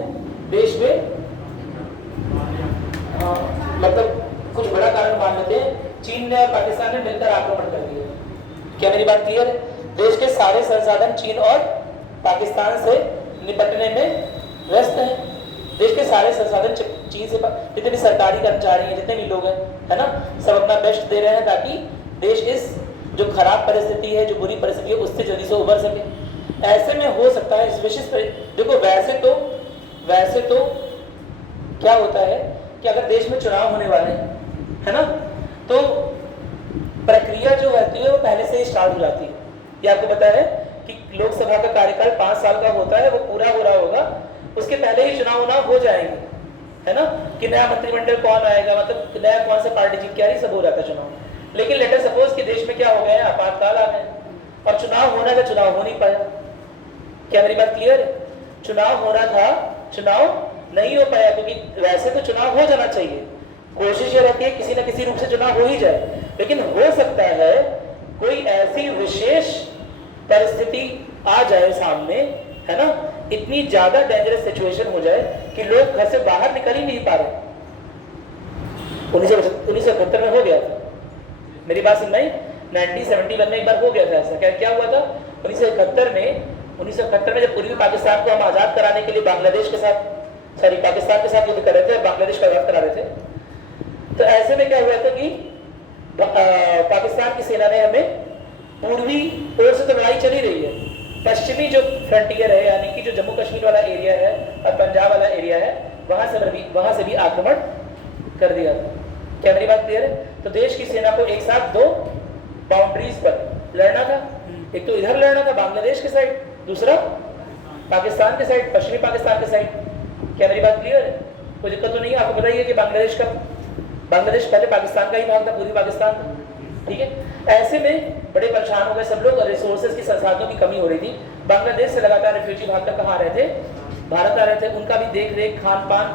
देश में? मतलब कुछ बड़ा कारण मान लेते हैं, चीन ने और पाकिस्तान ने मिलकर आक्रमण कर दिया। क्या मेरी बात क्लियर है? देश के सारे संसाधन चीन और पाकिस्तान से निपटने में व्यस्त हैं। देश के सारे संसाधन चीन से, जितने भी सरकारी कर्मचारी हैं, जितने भी लोग हैं, है ना, सब अपना बेस्ट दे रहे हैं ताकि देश इस जो खराब परिस्थिति है, जो बुरी परिस्थिति है, उससे जल्दी से उबर सके। ऐसे में हो सकता है इस विशेष, देखो वैसे तो क्या होता है कि अगर देश में चुनाव होने वाले हैं, है ना, तो प्रक्रिया जो रहती है वो पहले से ही स्टार्ट हो जाती है। ये आपको पता है कि लोकसभा का कार्यकाल 5 साल का होता है, वो पूरा हो रहा होगा, उसके पहले ही चुनाव हो जाएंगे, है ना, कि नया मंत्रिमंडल कौन आएगा, मतलब नया कौन सा पार्टी जीत के आ रही, सब हो जाता है चुनाव। लेकिन लेटर सपोज कि देश में क्या हो गया है, आपातकाल आ गए और चुनाव होना था, चुनाव हो नहीं पाया। क्या मेरी बात क्लियर है? चुनाव होना था, चुनाव नहीं हो पाया, क्योंकि वैसे तो चुनाव हो जाना चाहिए, कोशिश ये रहती है किसी न किसी रूप से चुनाव हो ही जाए, लेकिन हो सकता है कोई ऐसी विशेष परिस्थिति आ जाए सामने, है ना, इतनी ज्यादा डेंजरस सिचुएशन हो जाए कि लोग घर से बाहर निकल ही नहीं पा रहे। 1971 में हो गया था, मेरी बात सुन रही, 1971 में एक बार हो गया था ऐसा। क्या हुआ था? 1971 में जब पूर्वी पाकिस्तान को हम आजाद कराने के लिए बांग्लादेश के साथ, पाकिस्तान के साथ युद्ध कर रहे थे, बांग्लादेश को आजाद करा रहे थे, तो ऐसे में क्या हुआ था कि पाकिस्तान की सेना ने हमें पूर्वी ओर से तो लड़ाई चली रही है, पश्चिमी जो फ्रंटियर है यानी कि जो जम्मू कश्मीर वाला एरिया है और पंजाब वाला एरिया है वहां से भी आक्रमण कर दिया था। क्या मेरी बात क्लियर है? तो देश की सेना को एक साथ दो बाउंड्रीज पर लड़ना था, एक तो इधर लड़ना था बांग्लादेश के साइड, दूसरा पाकिस्तान के साइड, पश्चिमी पाकिस्तान के साइड। क्या मेरी बात क्लियर है? कोई दिक्कत तो नहीं है? आपको बताइए कि बांग्लादेश पहले पाकिस्तान का ही भाग था, पूर्वी पाकिस्तान का, ठीक है। ऐसे में बड़े परेशान हो गए सब लोग और रिसोर्सेज की संसाधनों की कमी हो रही थी। बांग्लादेश से लगातार रिफ्यूजी भागकर कहाँ आ रहे थे? भारत आ रहे थे। उनका भी देख रेख, खान पान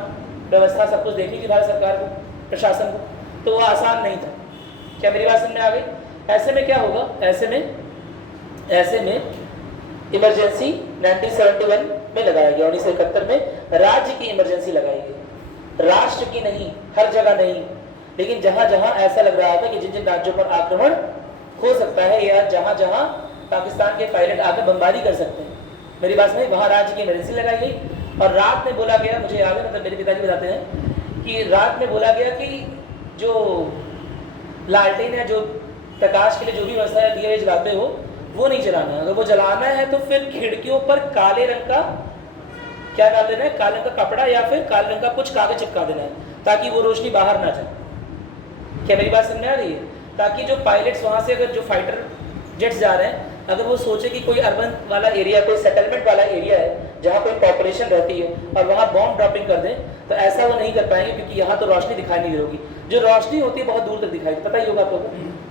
व्यवस्था सब कुछ देखनी थी भारत सरकार को, प्रशासन को, तो वो आसान नहीं था। क्या मेरी बात समझ में आ गई? ऐसे में क्या होगा? ऐसे में इमरजेंसी 1971 में लगाया गया, 1971 में राज्य की इमरजेंसी लगाई गई, राष्ट्र की नहीं, हर जगह नहीं, लेकिन जहां जहां ऐसा लग रहा था कि जिन जिन राज्यों पर आक्रमण हो सकता है या जहां जहां पाकिस्तान के पायलट आकर बमबारी कर सकते हैं, मेरी बात समझ, वहां राज्य की इमरजेंसी लगाई गई। और रात में बोला गया, मुझे याद है, मतलब मेरे पिताजी बताते हैं कि रात में बोला गया कि जो लालटेन है, जो प्रकाश के लिए जो भी व्यवस्था है दिए जलाते हो, वो नहीं जलाना है। अगर वो जलाना है तो फिर खिड़कियों पर काले रंग का क्या डाल देना है? काले रंग का कपड़ा या फिर काले रंग का कुछ कागज चिपका देना है ताकि वो रोशनी बाहर ना जाए। क्या मेरी बात समझ में आ रही है? ताकि जो पायलट्स वहां से, अगर जो फाइटर जेट्स जा रहे हैं, अगर वो सोचे कि कोई अर्बन वाला एरिया, कोई सेटलमेंट वाला एरिया है जहाँ कोई पॉपुलेशन रहती है और वहाँ बॉम्ब ड्रॉपिंग कर दें, तो ऐसा वो नहीं कर पाएंगे क्योंकि यहाँ तो रोशनी दिखाई नहीं देगी। जो रोशनी होती है बहुत दूर तक दिखाई देती, पता ही होगा आपको,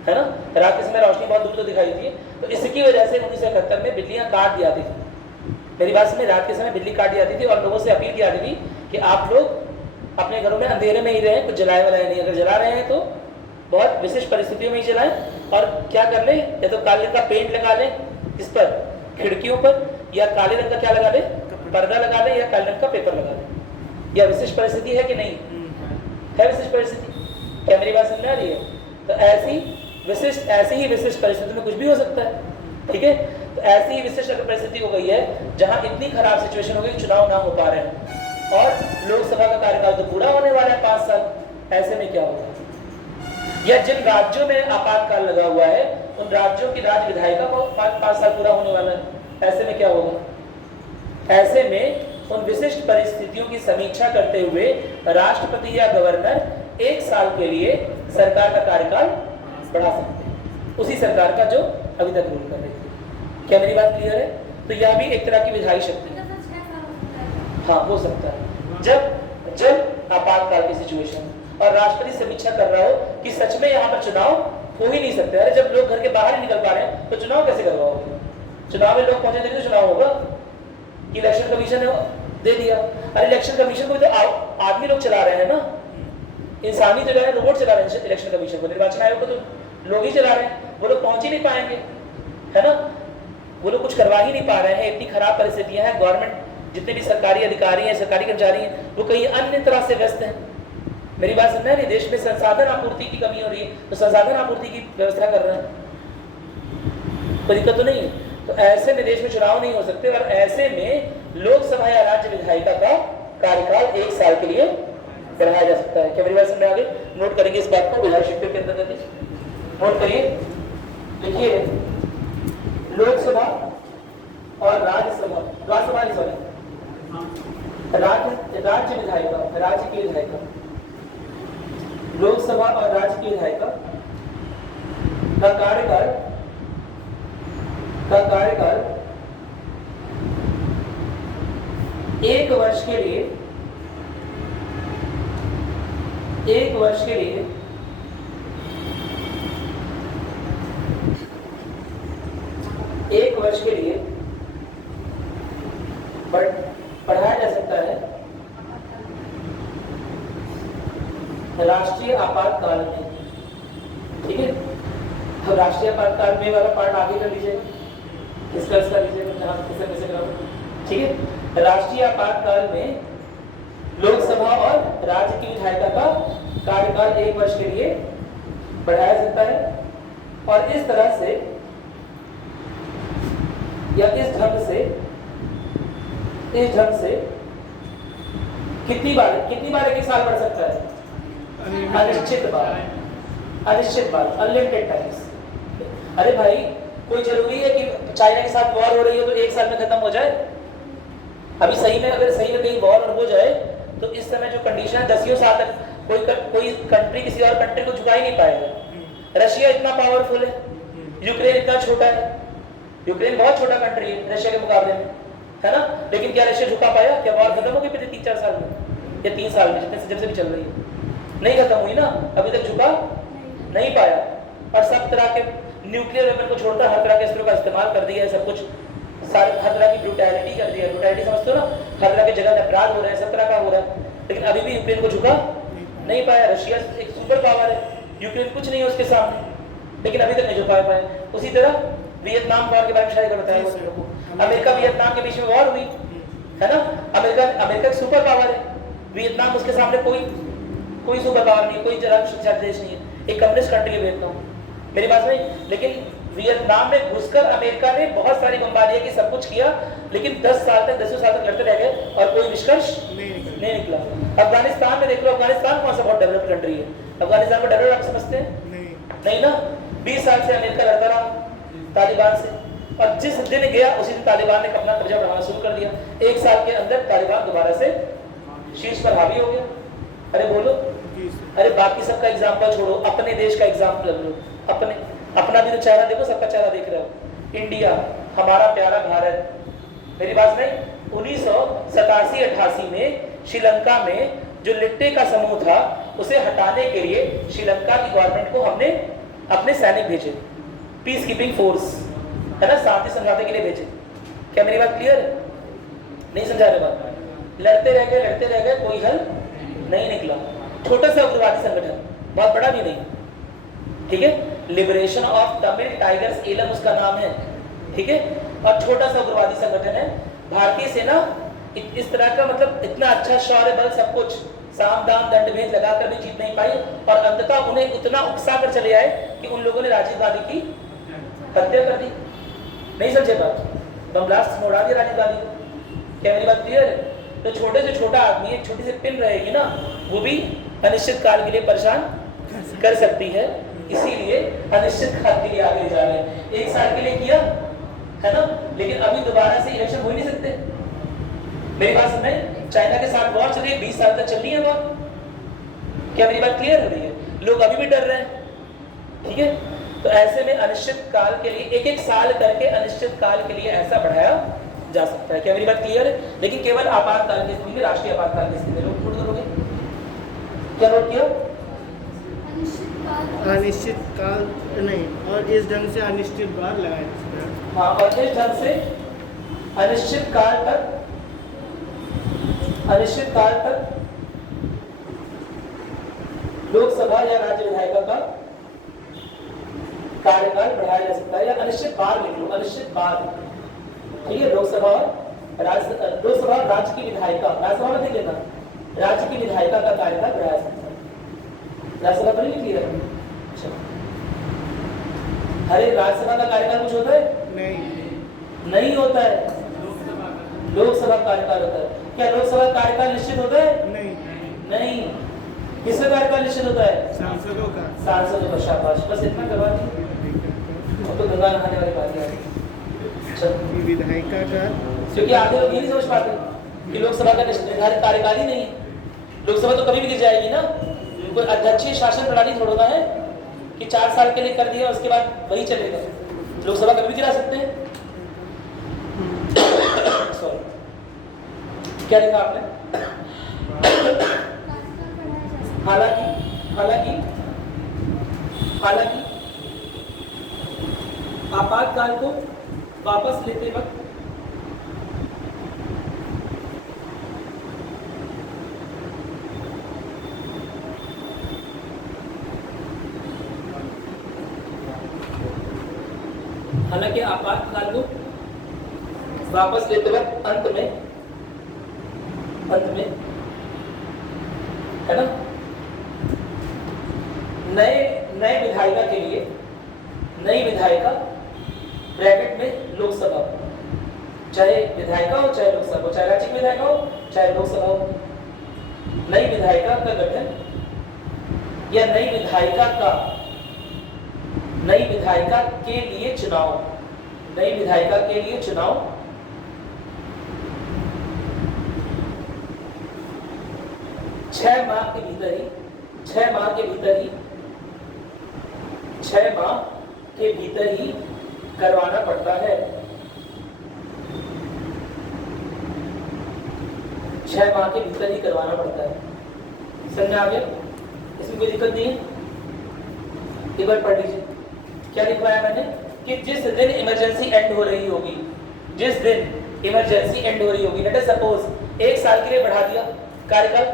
है ना? रात के समय रोशनी बहुत दूर तक दिखाई देती है। तो इसकी वजह से 1971 में बिजलियाँ काट दी जाती थी। मेरी बात में, रात के समय बिजली काट दी जाती थी और लोगों से अपील की जाती थी कि आप लोग अपने घरों में अंधेरे में ही रहें, कुछ जलाए वाला नहीं। अगर जला रहे हैं तो बहुत विशिष्ट परिस्थितियों में ही जलाएं और क्या कर लें, या तो काले रंग का पेंट लगा लें इस पर, खिड़कियों पर, या काले रंग का क्या लगा लें, पर्दा लगा लें, या काले रंग का पेपर लगा लें। यह विशिष्ट परिस्थिति है कि नहीं है? विशिष्ट परिस्थिति। क्या मेरी बात समझ में आ रही है? तो ऐसी ही विशिष्ट परिस्थिति में कुछ भी हो सकता है, ठीक है। तो ऐसी ही विशिष्ट अगर परिस्थिति हो गई है जहां इतनी खराब सिचुएशन हो गई, चुनाव ना हो पा रहे हैं और लोकसभा का कार्यकाल तो पूरा होने वाला है 5 साल, ऐसे में क्या होगा? या जिन राज्यों में आपातकाल लगा हुआ है उन राज्यों की राज्य विधायिका को 5 साल पूरा होने वाला है, ऐसे में क्या होगा? ऐसे में उन विशिष्ट परिस्थितियों की समीक्षा करते हुए राष्ट्रपति या गवर्नर 1 साल के लिए सरकार का कार्यकाल बढ़ा सकते हैं, उसी सरकार का जो अभी तक रूल कर रही थी। क्या मेरी बात क्लियर है? तो यह भी एक तरह की विधायी शक्ति है। हाँ, हो सकता है जब आपातकाल की सिचुएशन और राष्ट्रपति समीक्षा कर रहा हो कि सच में यहाँ पर चुनाव हो ही नहीं सकते। अरे जब लोग घर के बाहर ही निकल पा रहे हैं तो चुनाव कैसे करवाओगे? चुनाव में लोग पहुंचे तो चुनाव होगा कि इलेक्शन कमीशन ने दे दिया? अरे इलेक्शन कमीशन को तो आदमी लोग चला रहे हैं ना, इंसानी जो है रोबोट चला रहे हैं इलेक्शन कमीशन को। निर्वाचन आयोग को तो लोग ही चला रहे हैं, वो लोग पहुंच ही नहीं पाएंगे, है ना? वो लोग कुछ करवा ही नहीं पा रहे हैं। इतनी खराब परिस्थितियां हैं, गवर्नमेंट जितने भी सरकारी अधिकारी हैं, सरकारी कर्मचारी हैं, वो कहीं अन्य तरह से व्यस्त हैं। मेरी बात समझ रहे हैं? देश में संसाधन आपूर्ति की कमी हो रही है तो संसाधन आपूर्ति की व्यवस्था कर रहे हैं, कोई दिक्कत तो नहीं है। तो ऐसे में देश में चुनाव नहीं हो सकते और ऐसे में लोकसभा या राज्य विधायिका का कार्यकाल 1 साल के लिए बढ़ाया जा सकता है। क्या मेरी बात समझ में आ गई? नोट करेंगे इस बात को विधायी शिफ्ट के अंतर्गत। नोट करिए, देखिए, लोकसभा और राज्यसभा, राज्य विधायिका, राज्य की विधायिका, लोकसभा और राज्य की विधायिका का कार्यकाल 1 वर्ष के लिए 1 वर्ष के लिए बढ़ाया जा सकता है राष्ट्रीय आपातकाल में, ठीक है। अब राष्ट्रीय आपातकाल में वाला पार्ट आगे कर लीजिएगा, डिस्कस कर लीजिएगा जहाँ कैसे करोगे, ठीक है। राष्ट्रीय आपातकाल में लोकसभा और राज्य की विधायिका का कार्यकाल 1 वर्ष के लिए बढ़ाया सकता है और इस तरह से या इस ढंग से कितनी बार 1 साल बढ़ सकता है? अनिश्चित बार, अनिश्चित बार, अनलिमिटेड टाइम्स। अरे भाई कोई जरूरी है कि चाइना के साथ वॉर हो रही है तो एक साल में खत्म हो जाए? अभी सही में अगर सही में कहीं वॉर हो जाए तो इस समय जो कंडीशन है 10 साल तक कोई कंट्री किसी और कंट्री को झुका ही नहीं पाएगा। रशिया इतना पावरफुल है, यूक्रेन इतना छोटा है, यूक्रेन बहुत छोटा कंट्री है रशिया के मुकाबले में, है ना? लेकिन क्या रशिया झुका पाया? क्या वॉर खत्म हो गई पिछले 3-4 साल में या 3 साल में, जितने जब से भी चल रही है? नहीं खत्म हुई ना, अभी तक झुका नहीं पाया। और सब तरह के न्यूक्लियर वेपन को छोड़कर हर तरह के अस्त्रों का इस्तेमाल कर दिया है, सब कुछ हर तरह की ब्रूटैलिटी कर दी है। ब्रूटैलिटी समझते हो ना? हर तरह की जगह अपराध हो रहे हैं, सब तरह का हो रहा है, लेकिन अभी भी यूक्रेन को झुका नहीं पाया। रशिया एक सुपर पावर है, यूक्रेन कुछ नहीं है उसके सामने, लेकिन अभी तक नहीं झुका पाया। उसी तरह वियतनाम वॉर के बारे में शायद बताया वो, अमेरिका वियतनाम के बीच में वॉर हुई है ना? अमेरिका एक सुपर पावर है, वियतनाम उसके सामने कोई सुपर पावर नहीं है, कोई जरा देश नहीं है, एक कम्युनिस्ट कंट्री है वियतनाम, मेरी बात में। लेकिन वियतनाम में घुसकर अमेरिका ने बहुत सारी बमबारियां की, सब कुछ किया, लेकिन 10 साल तक लड़ते रह गए और कोई निष्कर्ष नहीं निकला। अफगानिस्तान में देख लो, अफगानिस्तान कौन सा बहुत डेवलप्ड कंट्री है? अफगानिस्तान को डेवलप्ड आप समझते हैं? नहीं ना। 20 साल से अमेरिका लड़ता रहा तालिबान से, और जिस दिन गया उसी दिन तालिबान ने अपना कब्जा बढ़ाना शुरू कर दिया। 1 साल के अंदर तालिबान दोबारा से शीर्ष पर हावी हो गया। अरे बोलो, अरे बाकी सबका एग्जाम्पल छोड़ो, अपने देश का एग्जाम्पल लो। अपना भी तो चेहरा देखो, सबका चेहरा देख रहे हो। इंडिया, हमारा प्यारा भारत, मेरी बात नहीं। 1987-88 में श्रीलंका में जो लिट्टे का समूह था उसे हटाने के लिए श्रीलंका की गवर्नमेंट को हमने अपने सैनिक भेजे, पीस कीपिंग फोर्स, है ना, शांति समझौते के लिए भेजे। क्या मेरी बात क्लियर है? नहीं समझा रहे बात? लड़ते रह गए, कोई हल नहीं निकला। छोटा सा उग्रवादी संगठन, बहुत बड़ा भी नहीं, ठीक है, liberation of Tamil tigers Eelam उसका नाम है, ठीक है, और छोटा सा उग्रवादी संगठन है। भारतीय सेना इस तरह का, मतलब इतना अच्छा शौर्य बल, सब कुछ साम दाम दंड भेद लगाकर भी जीत नहीं पाई, और अंततः उन्हें उतना उकसा कर चले आए कि उन लोगों ने राजीव गांधी की हत्या कर दी। नहीं समझे बात? बम ब्लास्ट उड़ा दिया राजीव गांधी को। क्या मेरी बात क्लियर है? तो छोटे से छोटा आदमी, एक छोटी सी पिन रहेगी ना, वो भी अनिश्चित काल के लिए परेशान कर सकती है। इसीलिए अनिश्चित काल के लिए आगे जा रहे हैं। 1 साल के लिए किया है ना, लेकिन अभी दोबारा से इलेक्शन हो नहीं सकते। मेरी बात समझे? चाइना के साथ वॉर चल रही है, 20 साल तक चल रही है वॉर। क्या मेरी बात क्लियर हो रही है? लोग अभी भी डर रहे हैं, ठीक है। तो ऐसे में अनिश्चित काल के लिए 1-1 साल करके अनिश्चित काल के लिए ऐसा बढ़ाया जा सकता है। क्या मेरी बात क्लियर है? लेकिन केवल आपातकाल की स्थिति में, राष्ट्रीय आपातकाल की स्थिति में। लोग नोट करोगे? क्या नोट किया? अनिश्चित काल नहीं, और इस ढंग से अनिश्चित बार लगाया जा सकता है। हाँ, और इस ढंग से अनिश्चित काल तक लोकसभा या राज्य विधायिका का कार्यकाल बढ़ाया जा सकता है, या अनिश्चित बार लिख लो, अनिश्चित बार, ठीक है। लोकसभा राज्य की विधायिका, राज्यसभा में देख लेना, राज्य की विधायिका का कार्यकाल बढ़ाया जा सकता है। राज्यसभा पर लिख लिया? अरे राज्यसभा का कार्यकाल कुछ होता है? नहीं होता है। लोकसभा कार्यकाल होता है। क्या लोकसभा कार्यकाल निश्चित होता है? नहीं। किसका कार्यकाल निश्चित होता है? सांसदों का। शाबाश, बस इतना करवा दी, अब तो गंगा नहाने वाली बात है। विधायिका का, क्योंकि आधे लोग ये नहीं समझ पाते कि लोकसभा का निर्धारित कार्यकाल ही नहीं है। लोकसभा तो कभी भी गिर जाएगी ना, कोई अध्यक्षीय शासन प्रणाली थोड़ा है कि 4 साल के लिए कर दिया उसके बाद वही चलेगा। लोकसभा कभी भी गिरा सकते हैं। सॉरी, क्या लिखा आपने? हालांकि आपातकाल को वापस लेते वक्त अंत में है ना, नए विधायिका के लिए, नई विधायिका ब्रैकेट में लोकसभा, चाहे विधायिका हो चाहे लोकसभा हो, चाहे राज्य की विधायिका हो चाहे लोकसभा हो, नई विधायिका का गठन या नई विधायिका के लिए चुनाव, नई विधायिका के लिए चुनाव 6 माह के भीतर ही 6 माह के भीतर ही करवाना पड़ता है। 6 माह के भीतर ही करवाना पड़ता है। समझ में आ गया? इसमें कोई दिक्कत नहीं है। एक बार पढ़ लीजिए क्या लिखवाया मैंने कि जिस दिन इमरजेंसी एंड हो रही होगी, जिस दिन इमरजेंसी एंड हो रही होगी, लेट अस सपोज 1 साल के लिए बढ़ा दिया कार्यकाल,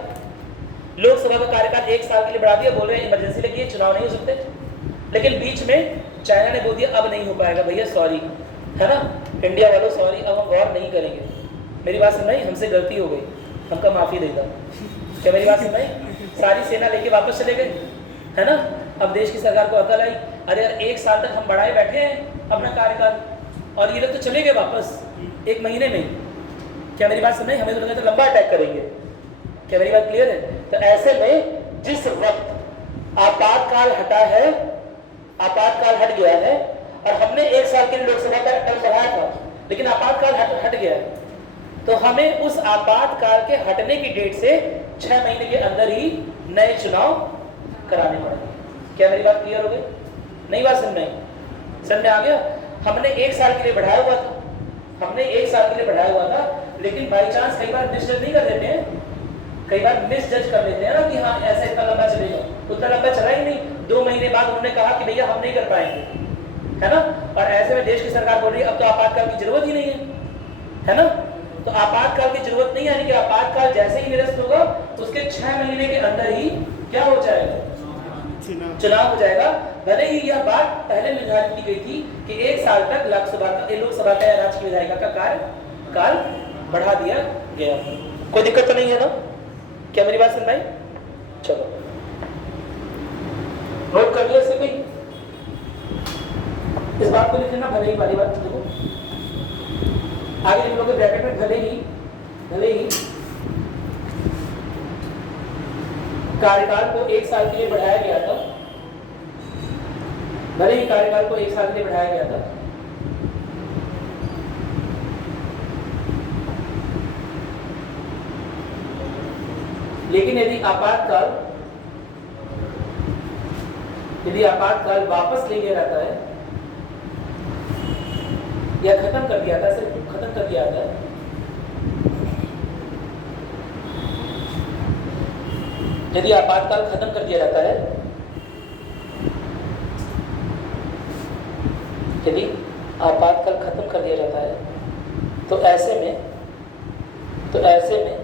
लोकसभा का कार्यकाल 1 साल के लिए बढ़ा दिया, बोल रहे हैं इमरजेंसी लगी है, चुनाव नहीं हो सकते, लेकिन बीच में चाइना ने बोल दिया अब नहीं हो पाएगा भैया, सॉरी, है ना, इंडिया वालों सॉरी, अब हम वॉर नहीं करेंगे। मेरी बात सुन रही, हमसे गलती हो गई, हमका माफी देगा। क्या मेरी बात सुन रही? सारी सेना लेके वापस चले गए, है ना। अब देश की सरकार को अकल आई, अरे यार 1 साल तक हम बढ़ाए बैठे हैं अपना कार्यकाल, और ये लोग तो चले गए वापस 1 महीने में। क्या मेरी बात सुन रही? हमें तो लगा तो लंबा अटैक करेंगे। क्या मेरी बात क्लियर है? तो ऐसे में जिस वक्त आपातकाल हटा है, आपातकाल हट गया है, और हमने 1 साल के लिए लोकसभा का टर्म बढ़ाया था, लेकिन आपातकाल हट गया है, तो हमें उस आपातकाल के हटने की डेट से 6 महीने के अंदर ही नए चुनाव कराने पड़ेंगे। क्या मेरी बात क्लियर हो गई? नहीं बात समझ में? समझ में आ गया? हमने 1 साल के लिए बढ़ाया हुआ था, हमने 1 साल के लिए बढ़ाया हुआ था, लेकिन बाई चांस कई बार मिसजज नहीं कर देते हैं, कई बार मिसजज कर लेते हैं ना कि हाँ ऐसा इतना लंबा चलेगा, उतना लंबा चला ही नहीं। 2 महीने बाद उन्होंने कहा कि भैया हम नहीं कर पाएंगे, है ना। और ऐसे में देश की सरकार बोल रही है अब तो आपातकाल की जरूरत ही नहीं है ना। तो आपातकाल की जरूरत नहीं, यानी कि आपातकाल जैसे ही निरस्त होगा उसके 6 महीने के अंदर ही क्या हो जाएगा? चुनाव हो जाएगा। भले ही यह बात पहले निर्धारित की गई थी कि 1 साल तक लोकसभा का या राज्य की विधायिका का कार्यकाल बढ़ा दिया गया। कोई दिक्कत तो नहीं है ना? क्या मेरी बात सुन भाई? चलो नोट कर लिया इससे कोई? इस बात को लिख लेना, भले ही वाली बात देखो आगे लिख लोगे ब्रैकेट में, भले ही कार्यकाल को 1 साल के लिए बढ़ाया गया था, भले ही कार्यकाल को 1 साल के लिए बढ़ाया गया था, लेकिन यदि आपातकाल वापस ले लिया जाता है या खत्म कर दिया था, सिर्फ खत्म कर दिया जाता है, यदि आपातकाल खत्म कर दिया जाता है, यदि आपातकाल खत्म कर दिया जाता है, तो ऐसे में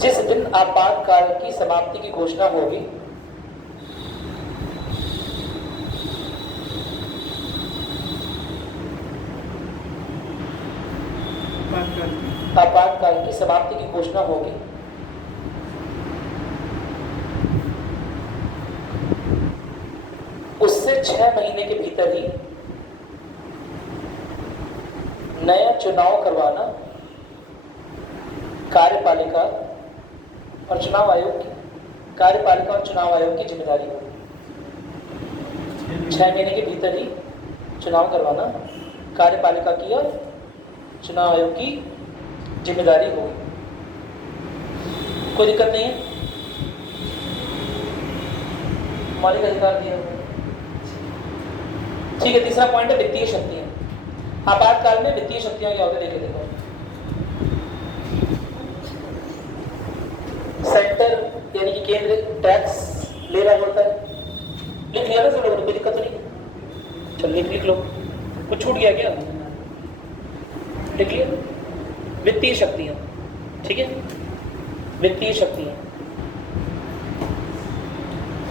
जिस दिन आपातकाल की समाप्ति की घोषणा होगी, आपातकाल की समाप्ति की घोषणा होगी, उससे 6 महीने के भीतर ही नया चुनाव करवाना कार्यपालिका और चुनाव आयोग की जिम्मेदारी होगी। 6 महीने के भीतर ही चुनाव करवाना कार्यपालिका की और चुनाव आयोग की जिम्मेदारी होगी। कोई दिक्कत नहीं है? मौलिक अधिकार दिया हुआ। ठीक है, तीसरा पॉइंट है वित्तीय शक्तियां। आपातकाल में वित्तीय शक्तियां क्या होती है देखो। सेंटर यानी कि केंद्र टैक्स ले रहा होता है, लिख लिया ना सब लोगों ने, कोई दिक्कत तो नहीं? चल लिख लो, कुछ छूट गया क्या? लिख लिया। वित्तीय शक्तियां, ठीक है, वित्तीय शक्तियां।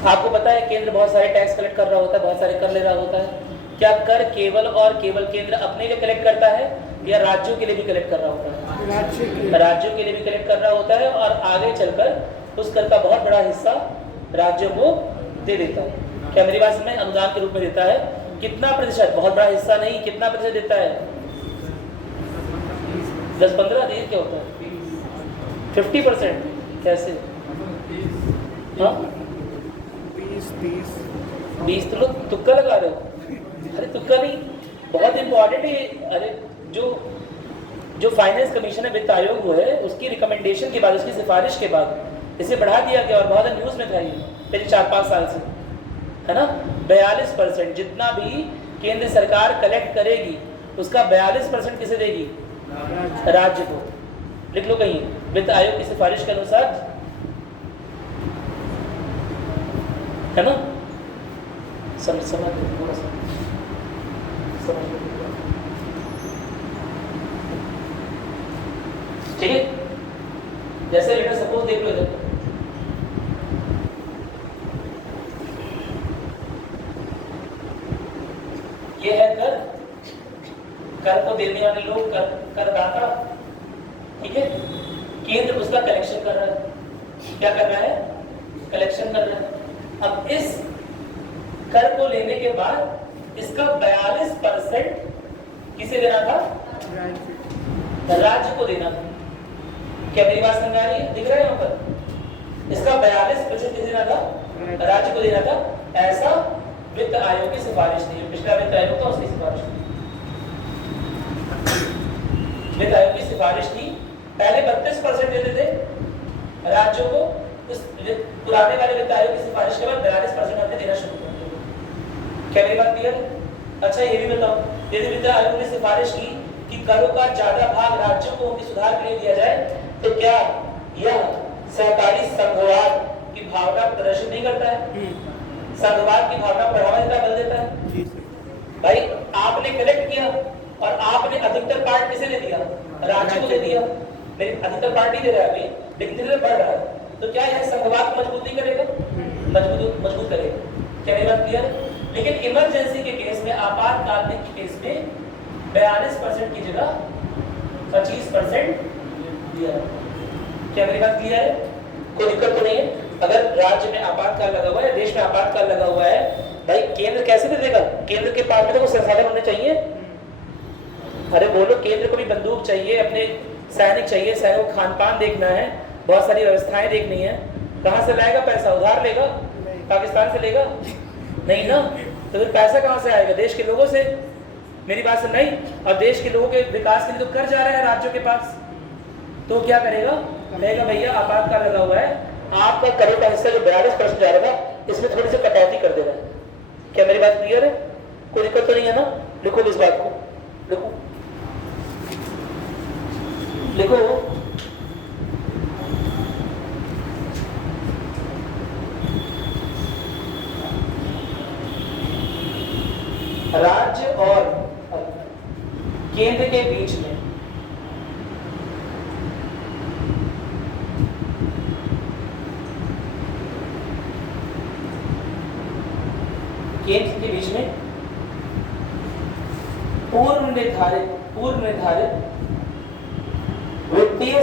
आपको पता है केंद्र बहुत सारे टैक्स कलेक्ट कर रहा होता है, बहुत सारे कर ले रहा होता है। क्या कर केवल और केवल केंद्र अपने लिए कलेक्ट करता है या राज्यों के लिए भी कलेक्ट कर रहा होता है? राज्यों के लिए भी कलेक्ट कर रहा होता है, और आगे चलकर उस कर का बहुत बड़ा हिस्सा राज्यों को दे देता है। क्या मेरी बात समझ में? अनुदान के रूप में देता है। कितना प्रतिशत? बहुत बड़ा हिस्सा नहीं, कितना प्रतिशत देता है? 10-15 दिए क्या होता है? 50%। कैसे? हाँ 20 तो लोग तुक्का लगा रहे हो। अरे तुक्का नहीं, बहुत इंपॉर्टेंट है। अरे जो फाइनेंस कमीशन है, वित्त आयोग वो है, उसकी रिकमेंडेशन के बाद, उसकी सिफारिश के बाद इसे बढ़ा दिया गया और बहुत न्यूज़ में था ये पिछले 4-5 साल से, है ना। 42% जितना भी केंद्र सरकार कलेक्ट करेगी उसका 42% किसे देगी? राज्य को। लिख लो कहीं, वित्त आयोग की सिफारिश के अनुसार, है ना। समझ थोड़ा सा समझ, ठीक है। जैसे बेटा सपोज देख लो इधर, ये है कर को देने वाले लोग, करदाता, ठीक है। केंद्र उसका कलेक्शन कर रहा है। क्या कर रहा है? कलेक्शन कर रहा है। अब इस कर को लेने के बाद इसका 42% किसे देना था? राज्य को देना था। क्या मेरी बात समझ आ रही है? दिख रहा है यहाँ पर? इसका 42% किसे देना था? राज्य को देना था। ऐसा वित्त आयोग की सिफारिश थी। पिछला वित्त आयोग था उसकी सिफारिश थी, वित्त आयोग की सिफारिश थी। पहले 32% देते थे राज्यों को, उस पुराने वाले वित्त आयोग की सिफारिश के बाद 42% हमने देना शुरू कर दिया। क्या मेरी बात क्लियर है? अच्छा ये भी बताओ, यदि वित्त आयोग ने सिफारिश की कि करों का ज्यादा भाग राज्यों को उनके सुधार के लिए दिया जाए, तो क्या यह सहकारी संघवाद की भावना प्रदर्शित नहीं करता है? संघवाद की भावना बढ़ावा देता है, बल देता है। भाई आपने कलेक्ट किया और आपने अधिकतर पार्ट किसे दे दिया? राज्य को दे दिया। मेरी अधिकतर पार्ट नहीं दे रहा है अभी, लेकिन धीरे बढ़ रहा है। तो क्या यह संघवाद को मजबूत नहीं करेगा? मजबूत करेगा। क्या मेरी बात क्लियर है? लेकिन इमरजेंसी के केस में, आपातकाल के केस में 42% की जगह 25% दिया। क्या मेरी बात क्लियर है? कोई दिक्कत तो नहीं है? अगर राज्य में आपातकाल लगा हुआ है, देश में आपातकाल लगा हुआ है, भाई केंद्र कैसे दे देगा? केंद्र के पास में तो कुछ संसाधन होने चाहिए। अरे बोलो, केंद्र को भी बंदूक चाहिए, अपने सैनिक चाहिए, सैनिकों को खान पान देखना है, बहुत सारी व्यवस्थाएं देखनी है। कहाँ से लाएगा पैसा? उधार लेगा? पाकिस्तान से लेगा? नहीं ना। तो फिर पैसा कहाँ से आएगा? देश के लोगों से। मेरी बात सुन नहीं। और देश के लोगों के विकास के लिए तो कर जा रहे हैं राज्यों के पास, तो क्या करेगा? कहेगा भैया आपातकाल लगा हुआ है, आपका करों का हिस्सा जो 42% जा रहा था, इसमें थोड़ी सी कटौती कर दे रहा है। क्या मेरी बात क्लियर है? कोई दिक्कत तो नहीं है ना? लिखो इस बात को, लिखो लिखो। राज्य और केंद्र के बीच में पूर्व निर्धारित वित्तीय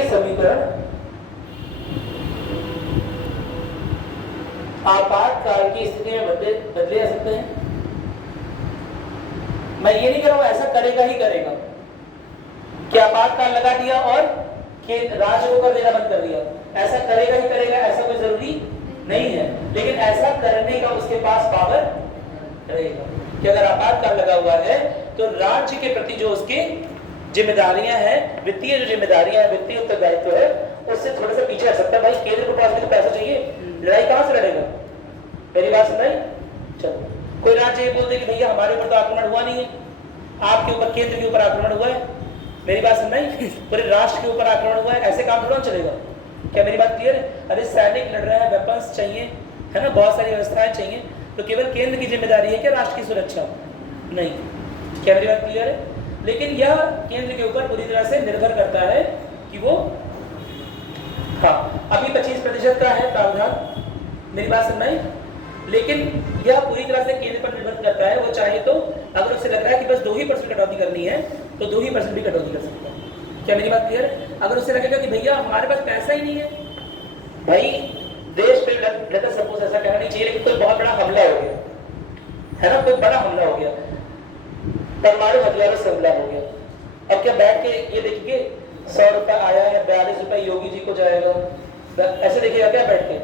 समीकरण आपातकाल की स्थिति में बदले जा सकते हैं। मैं ये नहीं कह रहा हूं ऐसा करेगा ही करेगा कि आपातकाल लगा दिया और राज्य को कर देना बंद कर दिया। ऐसा करेगा ही करेगा, ऐसा कोई जरूरी नहीं है, लेकिन ऐसा करने का उसके पास पावर रहेगा कि अगर आपातकाल लगा हुआ है तो राज्य के प्रति जो उसकी जिम्मेदारियां हैं, वित्तीय जो जिम्मेदारियां हैं, वित्तीय उत्तरदायित्व है, उससे थोड़ा सा पीछे हट सकता है। भाई केंद्र को पास में तो पैसा चाहिए, लड़ाई कहां से लड़ेगा? मेरी बात सुनाई? चलो, कोई राज्य ये बोल दे कि भैया हमारे ऊपर तो आक्रमण हुआ नहीं है, आपके ऊपर, केंद्र के ऊपर आक्रमण हुआ है। मेरी बात सुन नहीं, पूरे राष्ट्र के ऊपर आक्रमण हुआ है, ऐसे काम थोड़ा चलेगा। क्या मेरी बात क्लियर है? अरे सैनिक लड़ रहे हैं, वेपन्स चाहिए, है ना, बहुत सारी व्यवस्थाएं चाहिए, तो केवल केंद्र की जिम्मेदारी है कि राष्ट्र की सुरक्षा? नहीं। क्या मेरी बात क्लियर है? लेकिन यह केंद्र के ऊपर पूरी तरह से निर्भर करता है कि वो, हाँ अभी 25% का है प्रावधान, मेरी बात सुन नहीं, लेकिन यह पूरी तरह से केंद्र पर निर्भर करता है। वो चाहे तो अगर उसे लग रहा है कि बस 2% कटौती करनी है तो 2% भी कटौती कर सकता है। क्या मेरी बात क्लियर है? अगर उसे लगेगा कि भैया हमारे पास पैसा ही नहीं है, भाई देश पे लेकर सपोज ऐसा कहना नहीं चाहिए, लेकिन कोई बहुत बड़ा हमला हो गया है ना, कोई बड़ा हमला हो गया, परमाणु हथियारों से हमला हो गया, अब क्या बैठ के ये देखिए 100 रुपये आया है, 42 रुपये योगी जी को जाएगा, ऐसे देखिएगा क्या बैठ के?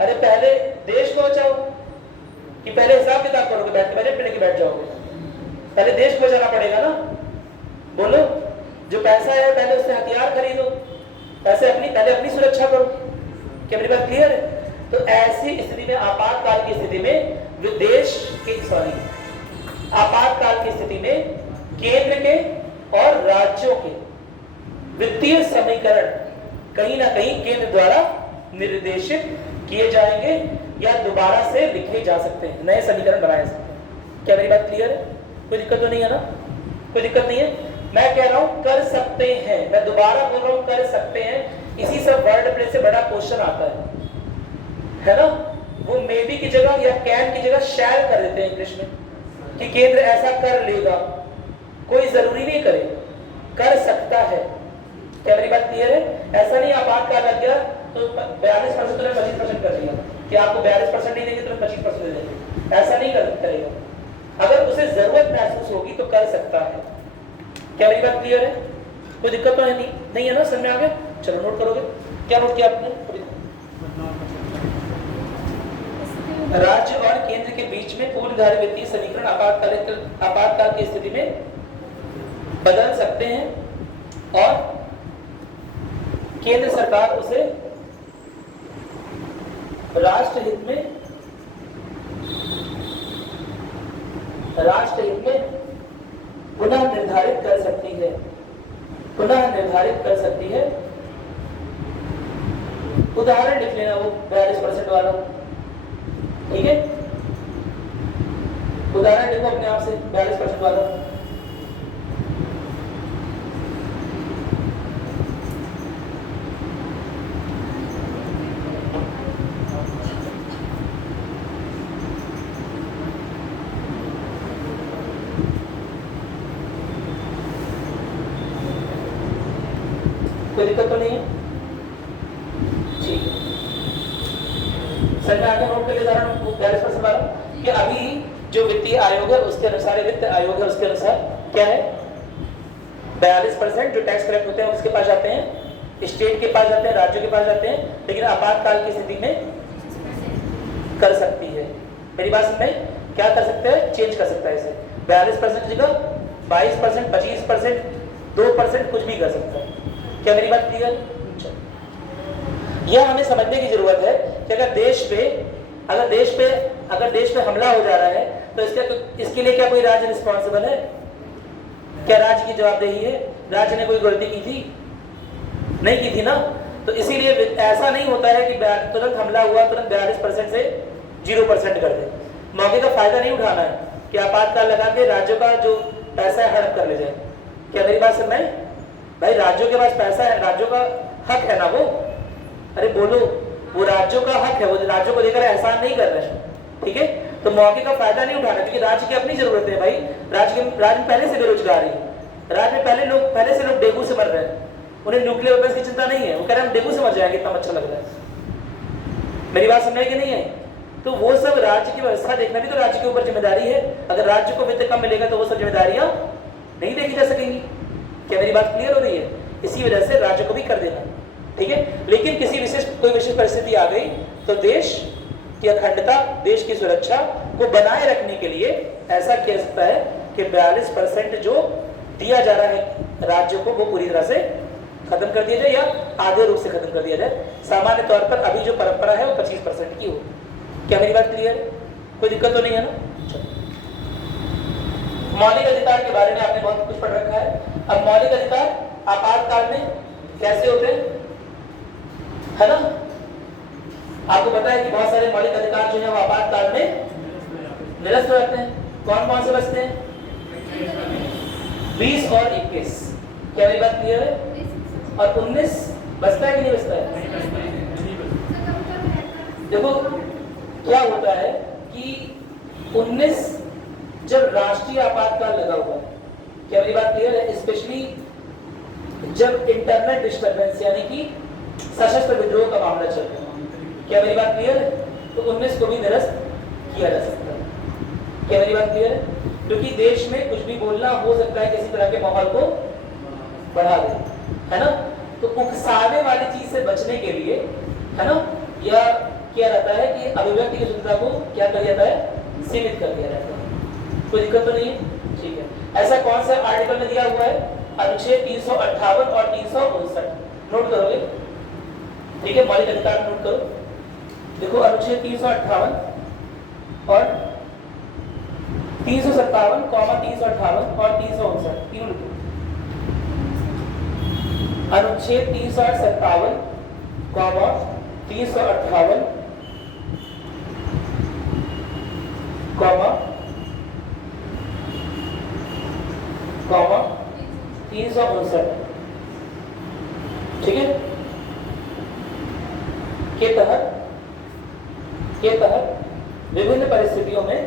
अरे पहले देश को बचाओ कि पहले हिसाब किताब करोगे बैठ के, बजट लेके बैठ जाओगे? पहले देश को बचाना पड़ेगा ना। बोलो, जो पैसा है पहले उससे हथियार खरीदो, पैसे अपनी पहले अपनी सुरक्षा करो। क्या मेरी बात क्लियर है? तो ऐसी स्थिति में, आपातकाल की स्थिति में देश के आपातकाल की स्थिति में केंद्र के और राज्यों के वित्तीय समीकरण कहीं ना कहीं केंद्र द्वारा निर्देशित किए जाएंगे या दोबारा से लिखे जा सकते हैं, नए समीकरण बनाए जा सकते हैं। क्या मेरी बात क्लियर है? कोई दिक्कत तो नहीं है ना? कोई दिक्कत नहीं है। मैं कह रहा हूं कर सकते हैं, मैं दोबारा बोल रहा हूं कर सकते हैं। इसी से वर्ड प्ले से बड़ा क्वेश्चन आता है ना? वो मे बी की जगह या कैन की जगह शैल कर देते हैं इंग्लिश में कि केंद्र ऐसा कर लेगा। कोई जरूरी नहीं करे, कर सकता है। क्या मेरी बात क्लियर है? ऐसा नहीं आपातकाल लग गया तो 42% तुमने 25% कर दिया कि आपको 42% नहीं देंगे, तुम्हें 25% दे देंगे, ऐसा नहीं करेगा। अगर उसे जरूरत महसूस होगी तो कर सकता है। क्या मेरी बात क्लियर है? कोई दिक्कत तो है नहीं है ना? समझ में आ गया? चलो नोट करोगे। क्या नोट किया आपने? राज्य और केंद्र के बीच में पूर्वधारित वित्तीय समीकरण आपातकाल की स्थिति में बदल सकते हैं और केंद्र सरकार उसे राष्ट्रहित में पुनः निर्धारित कर सकती है, उदाहरण लिख लेना वो 42% वाला, ठीक है? उदाहरण लिखो अपने आप से 42% वाला। कोई दिक्कत तो नहीं है? ठीक है, सर मैं आगे नोट कर लेता हूं 42% वाला कि अभी जो वित्तीय आयोग है उसके अनुसार, वित्त आयोग है उसके अनुसार क्या है, 42% जो टैक्स कलेक्ट होते हैं उसके पास जाते हैं, स्टेट के पास जाते हैं, राज्यों के पास जाते हैं, लेकिन आपातकाल की स्थिति में कर सकती है। मेरी बात समझ में? क्या कर सकते हैं? चेंज कर सकता है इसे। 42% की जगह 22%, 25%, 2% कुछ भी कर सकता है। क्या मेरी बात क्लियर? यह हमें समझने की जरूरत है कि अगर देश पे हमला हो जा रहा है तो इसके लिए क्या कोई राज्य रिस्पॉन्सिबल है? क्या राज्य की जवाबदेही है? राज्य ने कोई गलती की थी? नहीं की थी ना। तो इसीलिए ऐसा नहीं होता है कि तुरंत हमला हुआ तुरंत 42% से 0% कर दे। मौके का फायदा नहीं उठाना है कि आपातकाल लगा के राज्यों का जो पैसा है हड़प कर ले जाए। क्या मेरी बात समझ में? भाई राज्यों के पास पैसा है, राज्यों का हक है ना वो। अरे बोलो, वो राज्यों का हक है, वो राज्यों को देकर एहसान नहीं कर रहे हैं, ठीक है? तो मौके का फायदा नहीं उठाना, क्योंकि राज्य की अपनी जरूरत है भाई। राज्य में पहले से बेरोजगारी है, राज्य में पहले से लोग डेंगू से मर रहे हैं, उन्हें न्यूक्लियर वेपन्स की चिंता नहीं है, वो कह रहे हैं हम डेंगू से मर जाएंगे, इतना अच्छा लग रहा है। मेरी बात समझ में कि नहीं है? तो वो सब राज्य की व्यवस्था देखना भी तो राज्य के ऊपर जिम्मेदारी है। अगर राज्य को वित्त कम मिलेगा तो वो सब जिम्मेदारियां नहीं देखी जा सकेंगी। क्या मेरी बात क्लियर हो रही है? इसी वजह से राज्य को भी कर देना, ठीक है? लेकिन कोई विशेष परिस्थिति आ गई तो देश की अखंडता, देश की सुरक्षा को बनाए रखने के लिए ऐसा किया सकता है कि 42% जो दिया जा रहा है राज्यों को वो पूरी तरह से खत्म कर दिया जाए या आधे रूप से खत्म कर दिया जाए। सामान्य तौर पर अभी जो परंपरा है वो 25% की हो। क्या मेरी बात क्लियर है? कोई दिक्कत तो नहीं है ना? मौलिक अधिकार के बारे में आपने बहुत कुछ पढ़ रखा है। अब मौलिक अधिकार आपातकाल में कैसे होते हैं, है ना? आपको पता है कि बहुत सारे मौलिक अधिकार जो है वो आपातकाल में निरस्त हो जाते हैं। कौन कौन से बचते हैं? 20 और 21। क्या मेरी बात क्लियर है? और 19 बचता है कि नहीं बचता है? देखो क्या होता है कि 19 जब राष्ट्रीय आपातकाल लगा हुआ है, क्या मेरी बात क्लियर है? स्पेशली जब इंटरनल डिस्टर्बेंस यानी कि सशस्त्र विद्रोह का मामला चल रहा है, क्या मेरी बात क्लियर है? तो 19 को भी निरस्त किया जा सकता है। क्या मेरी बात क्लियर है? क्योंकि देश में कुछ भी बोलना हो सकता है, किसी तरह के माहौल को बढ़ा दे, है ना। तो उकसावे वाली चीज से बचने के लिए, है ना, या क्या रहता है कि अभिव्यक्ति की स्वतंत्रता को क्या कर दिया जाता है, सीमित कर दिया जाता है। कोई दिक्कत तो नहीं है, ठीक है। ऐसा कौन सा आर्टिकल में दिया हुआ है, अनुच्छेद 358 और 359, नोट करोगे, ठीक है, मौलिक अधिकार नोट करो। देखो अनुच्छेद 358 और 357, 358 और 359 तीनों लिखो। अनुच्छेद 357, 358, 359, ठीक है, के तहत विभिन्न परिस्थितियों में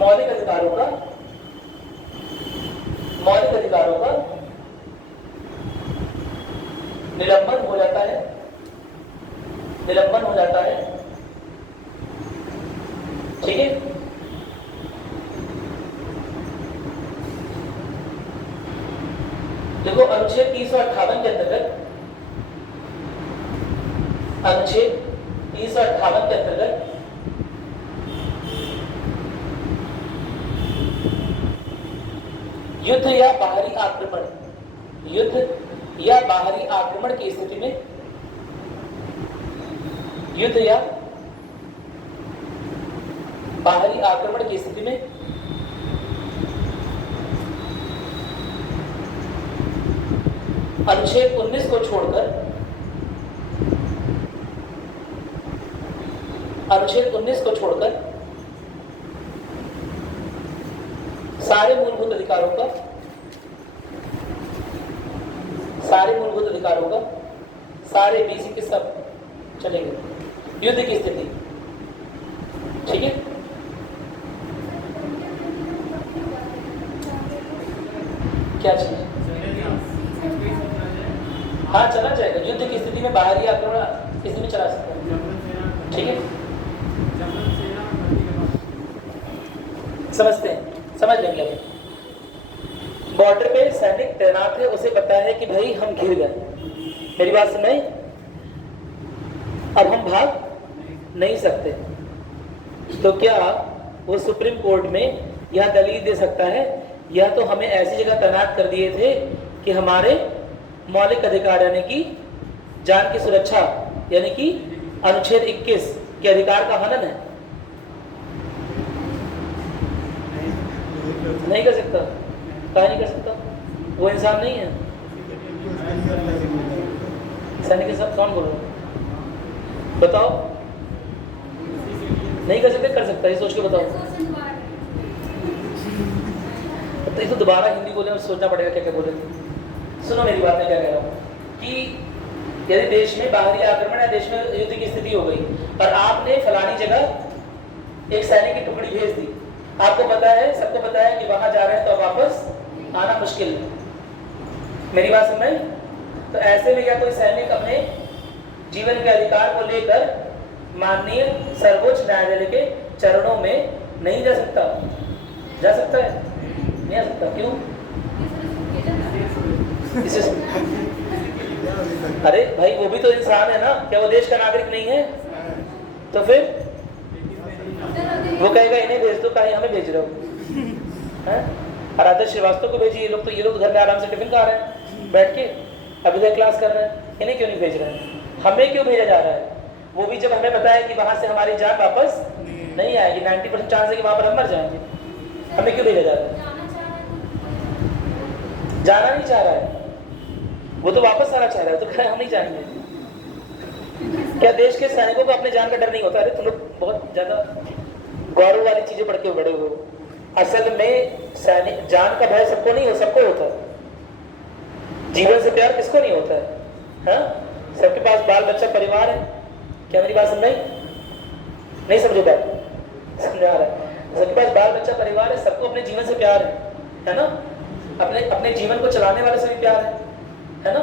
मौलिक अधिकारों का निलंबन हो जाता है, ठीक है। देखो अनुच्छेद 358 के अंतर्गत, युद्ध या बाहरी आक्रमण की स्थिति में, अनुच्छेद 19 को छोड़कर सारे मूलभूत अधिकारों का सारे बेसिक के सब चलेंगे। युद्ध की स्थिति, ठीक है, क्या चीज, हाँ चला जाएगा। युद्ध की स्थिति में बाहरी आक्रमण की स्थिति में चला सकता है, ठीक है, समझते हैं, समझ लेंगे। अभी बॉर्डर पे सैनिक तैनात है, उसे पता है कि भाई हम घिर गए, मेरी बात सुनाई, अब हम भाग नहीं सकते, तो क्या वो सुप्रीम कोर्ट में यह दलील दे सकता है, या तो हमें ऐसी जगह तैनात कर दिए थे कि हमारे मौलिक अधिकार यानी कि जान की सुरक्षा यानी कि अनुच्छेद 21 के अधिकार का हनन है। नहीं कर सकता, कहा नहीं कर सकता, वो इंसान नहीं है। सैनिक के साथ कौन बोल रहा, बताओ, नहीं कर सकते, कर सकता है, ये सोच के बताओ। तो इसको दोबारा हिंदी बोले और सोचना पड़ेगा क्या क्या बोले। सुनो मेरी बात, मैं क्या कह रहा हूँ कि यदि देश में बाहरी आक्रमण या देश में युद्ध की स्थिति हो गई और आपने फलानी जगह एक सैनिक की टुकड़ी भेज दी, आपको पता है, सबको पता है कि वहां जा रहे हैं तो वापस आना मुश्किल है, मेरी बात समझ। तो ऐसे में क्या कोई सैनिक अपने जीवन के अधिकार को लेकर माननीय सर्वोच्च न्यायालय के चरणों में नहीं जा सकता? जा सकता है? नहीं आ सकता, क्यों? अरे भाई वो भी तो इंसान है ना, क्या वो देश का नागरिक नहीं है? तो फिर वो कहेगा इन्हें भेज दो, कहीं हमें भेज रहे हो? और आदर्श श्रीवास्तव को भेजिए, ये लोग घर में आराम से टिफिन खा रहे हैं बैठ के, अभी क्लास कर रहे हैं, इन्हें क्यों नहीं भेज रहे हैं? हमें क्यों भेजा जा रहा है? वो भी जब हमें पता है कि वहां से हमारी जान वापस नहीं आएगी, 90% चांस है कि वहां पर हम मर जाएंगे, हमें क्यों भेजा जा रहा है? जाना नहीं चाह रहा है, वो तो वापस आना चाह रहा है, तो कह रहा है हम नहीं जाएंगे। क्या देश के सैनिकों को अपने जान का डर नहीं होता? अरे तुम लोग बहुत ज्यादा गौरव वाली चीजें पढ़ के बड़े हो। असल में सैनिक जान का भय सबको नहीं हो, सबको होता है। जीवन से प्यार किसको नहीं होता है? हाँ, सबके पास बाल बच्चा परिवार है। क्या मेरी बात समझ नहीं? समझो बात, समझा रहा है। सबके पास बाल बच्चा परिवार है, सबको अपने जीवन से प्यार है ना? अपने जीवन को चलाने वाले से भी प्यार है ना?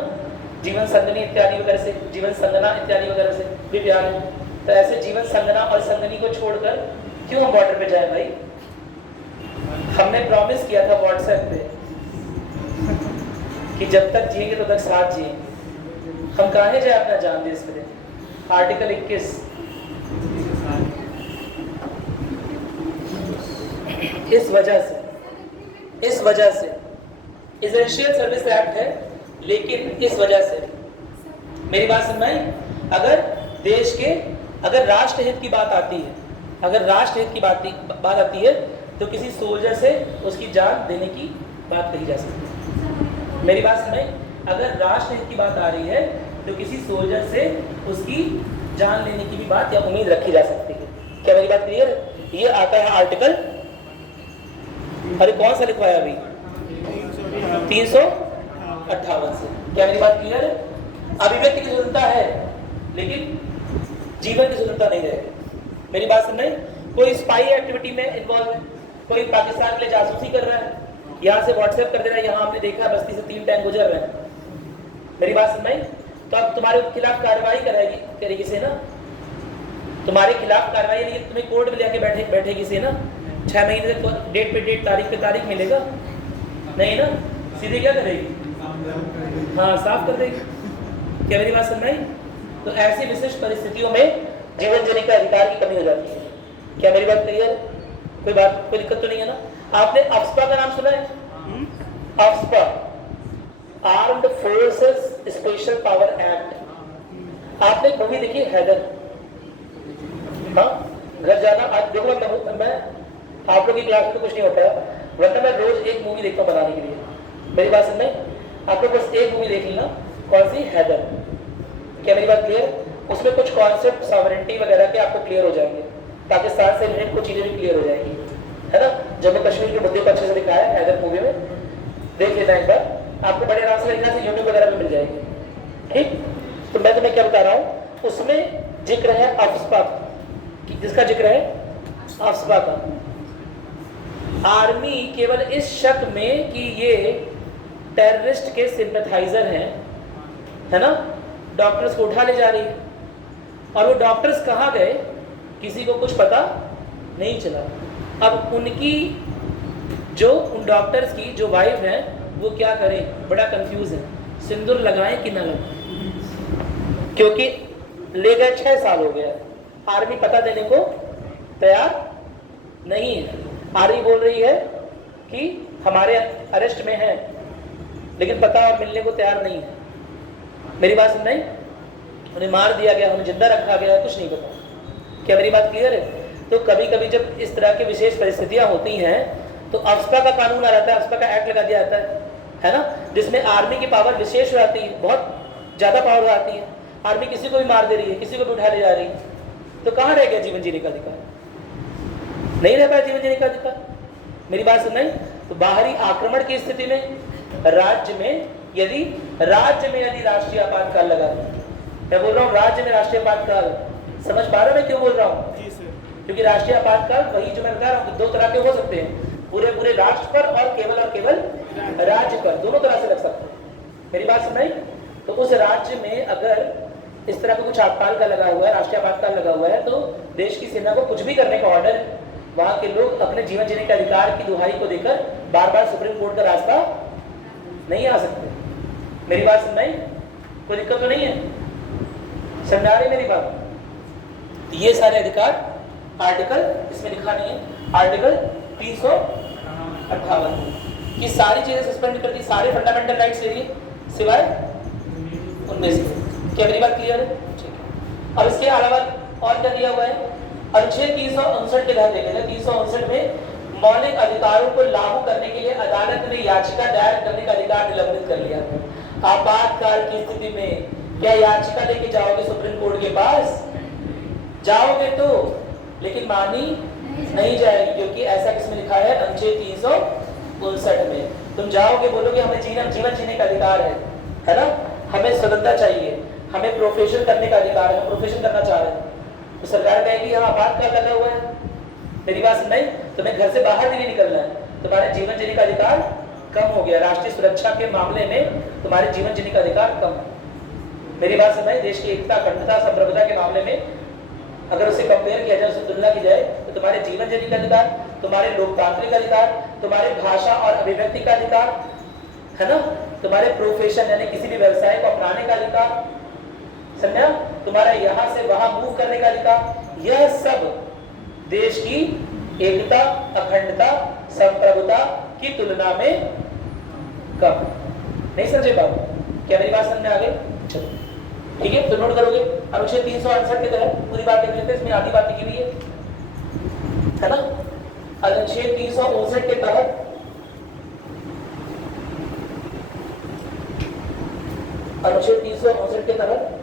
जीवन संगनी इत्यादि वगैरह से, जीवन संगना इत्यादि वगैरह से भी प्यार है। तो ऐसे जीवन संगना और संगनी को छोड़कर क्यों हम बॉर्डर पे जाए भाई? हमने प्रॉमिस किया था व्हाट्सएप पे कि जब तक जिएंगे तो तक साथ जिएंगे। हम काहे जाए अपना जान देश पे। आर्टिकल 21 इस वजह से एसेंशियल सर्विस एक्ट है, लेकिन इस वजह से मेरी बात सुन भाई, अगर देश के अगर राष्ट्रहित की बात आती है, अगर राष्ट्रहित की बात आती है तो किसी सोल्जर से उसकी जान देने की बात कही जा सकती है। मेरी बात सुन भाई, अगर राष्ट्रहित की बात आ रही है तो किसी सोल्जर से उसकी जान लेने की भी बात या उम्मीद रखी जा सकती है। क्या मेरी बात क्लियर है? ये आता है आर्टिकल, अरे कौन सा लिखवाया अभी, 358 से। क्या मेरी बात क्लियर है? अभिव्यक्ति की स्वतंत्रता है लेकिन जीवन की स्वतंत्रता नहीं रहेगी। मेरी बात सुन रहे? कोई स्पाई एक्टिविटी में इन्वॉल्व है, कोई पाकिस्तान के लिए जासूसी कर रहा है, यहाँ से व्हाट्सएप कर दे रहा है, यहाँ हमने देखा बस्ती से 3 टैंक गुजर रहे हैं। मेरी बात सुन रहे? तो अब तुम्हारे खिलाफ कार्रवाई करेगी से ना, तुम्हारे खिलाफ कार्रवाई नहीं, तुम्हें कोर्ट में लेके बैठेगी से ना। 6 महीने से डेट पे डेट, तारीख पे तारीख मिलेगा नहीं ना, सीधे क्या करेगी? हाँ, साफ कर देगी। क्या मेरी बात सुन रही? तो ऐसी विशिष्ट परिस्थितियों में जीवन जीने का अधिकार की कमी हो जाती है। क्या मेरी बात क्लियर है? कोई दिक्कत तो नहीं है ना? आपने अफ्स्पा का नाम सुना है? AFSPA, armed forces special power act. आपने मूवी देखी हैदर? हाँ, घर जाना आज देखो, मैं आप लोग की क्लास में तो कुछ नहीं होता है, वरना मैं रोज एक मूवी देखता हूँ बनाने के लिए। मेरी बात सुन रहे? आप लोग बस एक मूवी देख लेना, कौन सी? हैदर। क्या मेरी बात क्लियर? उसमें कुछ कॉन्सेप्ट सॉवरेंटी वगैरह के आपको क्लियर हो जाएंगे, पाकिस्तान से रिलेटेड कुछ चीजें भी क्लियर हो जाएंगी, है ना। जम्मू कश्मीर के मुद्दे को अच्छे से दिखाया है हैदर मूवी में, देख लेना एक बार, आपको बड़े आराम से देखना से यूट्यूब वगैरह में मिल जाएगी। ठीक, तो मैं तुम्हें क्या बता रहा हूँ, उसमें जिक्र है अफ्स्पा, जिसका जिक्र है अफ्स्पा का। आर्मी केवल इस शक में कि ये टेररिस्ट के सिंपैथाइजर हैं, है ना, डॉक्टर्स को उठा ले जा रही है, और वो डॉक्टर्स कहाँ गए किसी को कुछ पता नहीं चला। अब उन डॉक्टर्स की जो वाइफ है वो क्या करें, बड़ा कंफ्यूज है, सिंदूर लगाएं कि ना लगाएं, क्योंकि ले गए 6 साल हो गया, आर्मी पता देने को तैयार नहीं है। आर्मी बोल रही है कि हमारे अरेस्ट में है, लेकिन पता और मिलने को तैयार नहीं है। मेरी बात सुन रही? उन्हें मार दिया गया, उन्हें जिंदा रखा गया, कुछ नहीं पता। क्या मेरी बात क्लियर है? तो कभी कभी जब इस तरह की विशेष परिस्थितियां होती हैं तो अफ्स्पा का कानून आ जाता है, अफ्स्पा का एक्ट लगा दिया जाता है ना, जिसमें आर्मी की पावर विशेष हो जाती है, बहुत ज्यादा पावर हो जाती है। आर्मी किसी को भी मार दे रही है, किसी को भी उठा ले जा रही है, तो कहाँ रह गया जीवन जीने का अधिकार? नहीं रह पाया जीवन जीने का अधिकार। मेरी बात सुन रही? तो बाहरी आक्रमण की स्थिति में राज्य में यदि राष्ट्रीय आपातकाल लगा, मैं बोल रहा हूँ राज्य में राष्ट्रीय आपातकाल, समझ पा रहे मैं क्यों बोल रहा हूँ? क्योंकि राष्ट्रीय आपातकाल वही जो मैं बता रहा हूँ, 2 तरह के हो सकते हैं, पूरे राष्ट्र पर और केवल राज्य पर, दोनों तरह से लग सकते हैं। मेरी बात सुन रही? तो उस राज्य में अगर इस तरह का कुछ आपातकाल का लगा हुआ है, राष्ट्रीय आपातकाल लगा हुआ है, तो देश की सेना को कुछ भी करने का ऑर्डर है। वहां के लोग अपने जीवन जीने के अधिकार की दुहाई को देकर बार बार सुप्रीम कोर्ट का रास्ता नहीं आ सकते। मेरी बात सुन रही? कोई दिक्कत तो नहीं है? समझ आ रही मेरी बात? ये सारे अधिकार आर्टिकल, इसमें लिखा नहीं है, आर्टिकल 358 की सारी चीजें सस्पेंड कर दी, सारे फंडामेंटल राइट्स ले लिए सिवाय उनमें से। क्या मेरी बात क्लियर है? ठीक है। अब इसके अलावा और क्या दिया हुआ है? अनुच्छेद 359 के तहत देखेंगे, 359 में मौलिक अधिकारों को लागू करने के लिए अदालत में याचिका दायर करने का अधिकार निलंबित कर लिया। आपातकाल की स्थिति में क्या याचिका लेके जाओगे सुप्रीम कोर्ट के पास? जाओगे तो, लेकिन मानी नहीं जाएगी, क्योंकि ऐसा किसमें लिखा है? अनुच्छेद 359 में। तुम जाओगे, बोलोगे हमें जीवन जीने का अधिकार है ना, हमें स्वतंत्रता चाहिए, हमें प्रोफेशन करने का अधिकार है, हम प्रोफेशन करना चाह रहे हैं, तो सरकार कहेगी यहाँ आपातकाल लगा हुआ है। मेरी बात सुन नहीं? तुम्हें घर से बाहर भी नहीं निकलना है, तुम्हारे जीवन जीने का अधिकार कम हो गया, राष्ट्रीय सुरक्षा के मामले में तुम्हारे जीवन जीने का अधिकार कम है। मेरी बात सुन नहीं? देश की एकता, अखंडता, संप्रभुता के मामले में अगर उसे कंपेयर किया जाए, उससे तुलना की जाए, तो तुम्हारे जीवन जीने का अधिकार, तुम्हारे लोकतांत्रिक अधिकार, तुम्हारे भाषा और अभिव्यक्ति का अधिकार, है ना, तुम्हारे प्रोफेशन यानी किसी भी व्यवसाय को अपनाने का अधिकार, समझा, तुम्हारा यहां से वहां मूव करने का अधिकार, यह सब देश की एकता, अखंडता, संप्रभुता की तुलना में कम। नहीं समझे बात? क्या मेरी बात समझ में आ गई? चलो ठीक है, तो नोट करोगे अनुच्छेद 368 के तहत पूरी बात देख लेते हैं, इसमें आधी बात लिखी हुई है ना। अनुच्छेद 359 के तहत अनुच्छेद 359 के तहत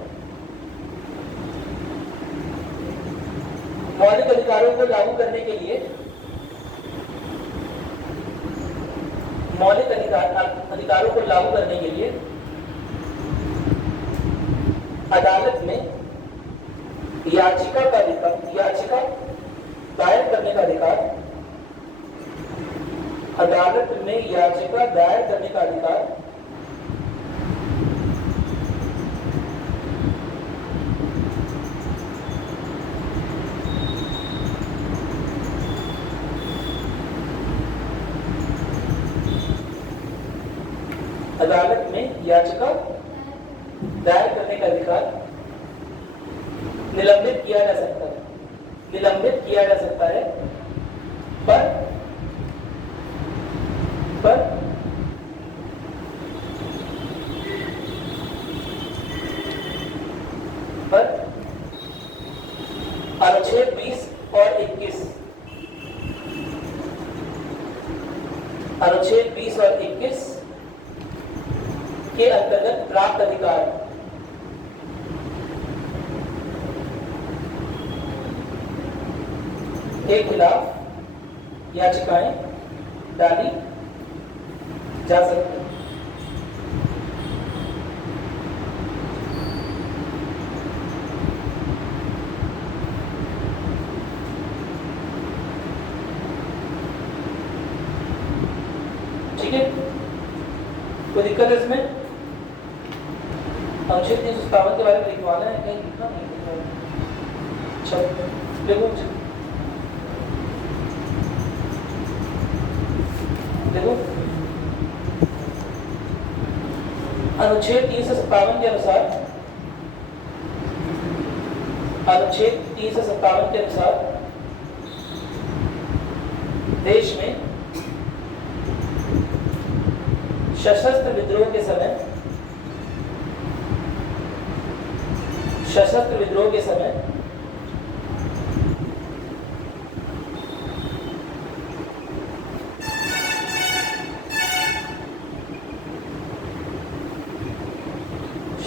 मौलिक अधिकारों को लागू करने के लिए मौलिक अधिकारों को लागू करने के लिए अदालत में याचिका दायर करने का अधिकार, अदालत में याचिका दायर करने का अधिकार अदालत में याचिका दायर करने का अधिकार निलंबित किया जा सकता है, निलंबित किया जा सकता है, पर अनुच्छेद 20 और 21, अनुच्छेद 20 और 21 के अंतर्गत प्राप्त अधिकार के खिलाफ याचिकाएं डाली जा सकती हैं। ठीक है, कोई दिक्कत है इसमें? अनुच्छेद 357 के बारे में लिखवाना है, कहीं लिखना नहीं? चलो देखो देखो, अनुच्छेद 357 के अनुसार, अनुच्छेद 357 के अनुसार देश में सशस्त्र विद्रोह के समय, सशस्त्र विद्रोह के समय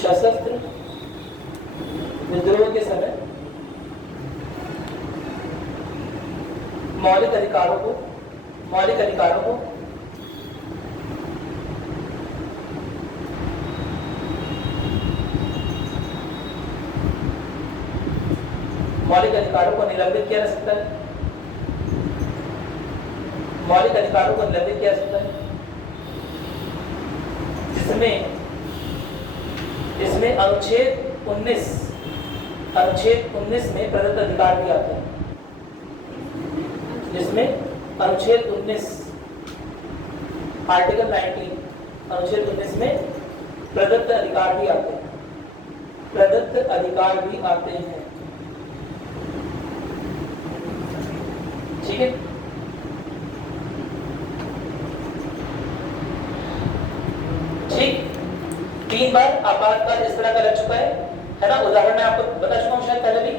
सशस्त्र विद्रोह के समय मौलिक अधिकारों को मौलिक अधिकारों को निलंबित किया जा सकता है, मौलिक अधिकारों को निलंबित किया जा सकता है, जिसमें अनुच्छेद 19 में प्रदत्त अधिकार भी आते हैं, जिसमें अनुच्छेद 19 आर्टिकल 19 अनुच्छेद 19 में प्रदत्त अधिकार भी आते हैं, प्रदत्त अधिकार भी आते हैं। ठीक है, ठीक, 3 बार आपातकाल इस तरह का लग चुका है ना। उदाहरण मैं आपको बता चुका हूं शायद पहले भी,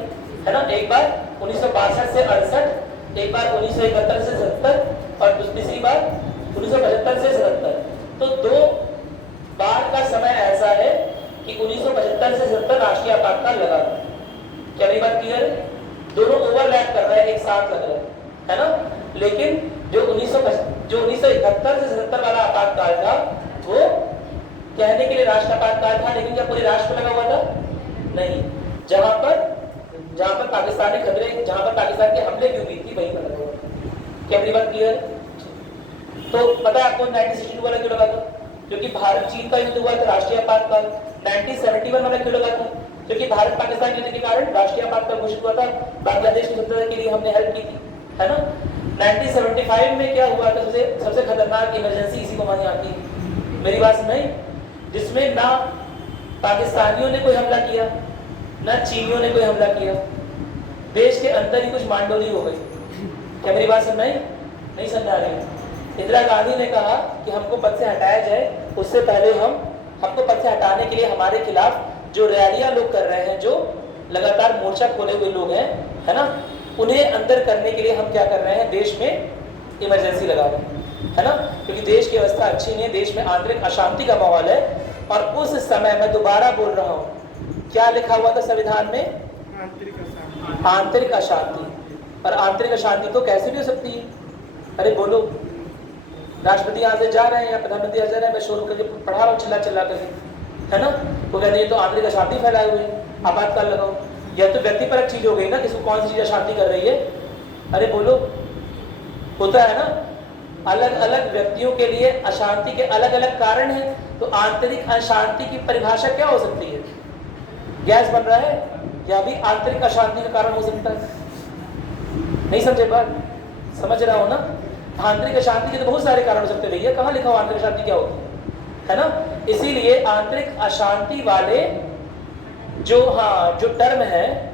है ना। एक बार 1962 से 68, एक बार 1971 से 77 और तीसरी बार 1975 से 77। तो 2 बार का समय ऐसा है कि 1975 से 77 राष्ट्रीय आपातकाल लगा। क्या मेरी बात क्लियर है? दोनों ओवरलैप कर रहा है, एक साथ लग रहा है ना। लेकिन जो 1971 से 77 वाला आपातकाल था वो कहने के लिए राष्ट्र आपातकाल था, लेकिन क्या पूरे राष्ट्र पर लगा हुआ था? नहीं। जहां पर पाकिस्तानी खतरे, जहां पर पाकिस्तान के हमले की उम्मीद थी, वहीं पर लगा हुआ था। क्या मेरी बात क्लियर है? तो पता है आपको 1962 वाला क्यों लगा था? क्योंकि भारत चीन का युद्ध हुआ था, राष्ट्रीय आपातकाल। 1971 वाला क्यों लगा था? क्योंकि भारत पाकिस्तान युद्ध के कारण राष्ट्रीय आपातकाल घोषित हुआ था, बांग्लादेश की स्वतंत्रता के लिए हमने हेल्प की थी, है ना। 1975 में क्या हुआ था, सबसे खतरनाक इमरजेंसी इसी को मानी आती है, मेरी बात सुनाई, जिसमें ना पाकिस्तानियों ने कोई हमला किया, ना चीनियों ने कोई हमला किया, देश के अंदर ही कुछ मांडोली हो गई। क्या मेरी बात सुन नहीं समझ आ रही? इंदिरा गांधी ने कहा कि हमको पद से हटाया जाए, उससे पहले हमको पद से हटाने के लिए हमारे खिलाफ जो रैलियां लोग कर रहे हैं, जो लगातार मोर्चा खोले हुए लोग हैं, है ना, उन्हें अंदर करने के लिए हम क्या कर रहे हैं, देश में इमरजेंसी लगा रहे हैं, है ना, क्योंकि देश की अवस्था अच्छी नहीं है, देश में आंतरिक अशांति का माहौल है। और उस समय मैं दोबारा बोल रहा हूँ, क्या लिखा हुआ था संविधान में? आंतरिक अशांति। और आंतरिक अशांति तो कैसे भी हो सकती है? अरे बोलो, राष्ट्रपति यहाँ से जा रहे हैं या प्रधानमंत्री यहाँ जा रहे हैं, मैं शोर करके पढ़ा रहा हूँ चिल्ला करके, है ना, वो कहते हैं तो आंतरिक अशांति फैलाए हुए, आपातकाल लगाओ। यह तो व्यक्तिपरक चीज हो गई ना, किसको कौन सी चीज अशांति कर रही है? अरे बोलो, होता है ना, अलग अलग व्यक्तियों के लिए अशांति के अलग अलग कारण हैं। तो आंतरिक अशांति की परिभाषा क्या हो सकती है? गैस बन रहा है, या भी आंतरिक अशांति का कारण हो सकता है? नहीं समझे बात? समझ रहा हो ना? आंतरिक अशांति के तो बहुत सारे कारण हो सकते हैं भैया, कहाँ लिखा हो आंतरिक अशांति क्या होती है ना। इसीलिए आंतरिक अशांति वाले जो टर्म है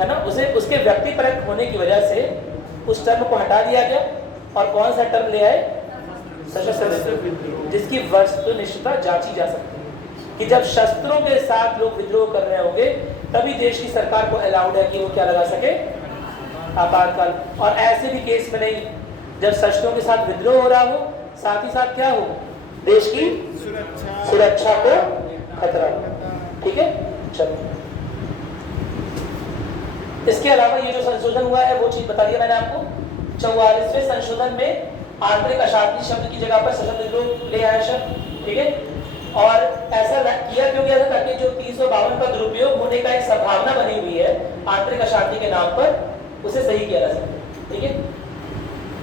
ना, उसे उसके व्यक्तिपरक होने की वजह से उस टर्म को हटा दिया गया और कौन सा टर्म ले आए? सशस्त्र विद्रोह, जिसकी वस्तुनिष्ठता जांची जा सकती है कि जब शस्त्रों के साथ लोग विद्रोह कर रहे होंगे तभी देश की सरकार को अलाउड है कि वो क्या लगा सके? आपातकाल। और ऐसे भी केस में नहीं, जब शस्त्रों के साथ विद्रोह हो रहा हो, साथ ही साथ क्या हो? देश की सुरक्षा को खतरा हो। ठीक है, चलो। इसके अलावा ये जो संशोधन हुआ है वो चीज बता दिया मैंने आपको। 44वें संशोधन में आंतरिक अशांति शब्द की जगह पर सशस्त्र विद्रोह ले आया शब्द, ठीक है। और ऐसा किया क्यों गया था? ताकि जो 352 का दुरुपयोग होने का एक संभावना बनी हुई है आंतरिक अशांति के नाम पर, उसे सही किया जा सके, ठीक है,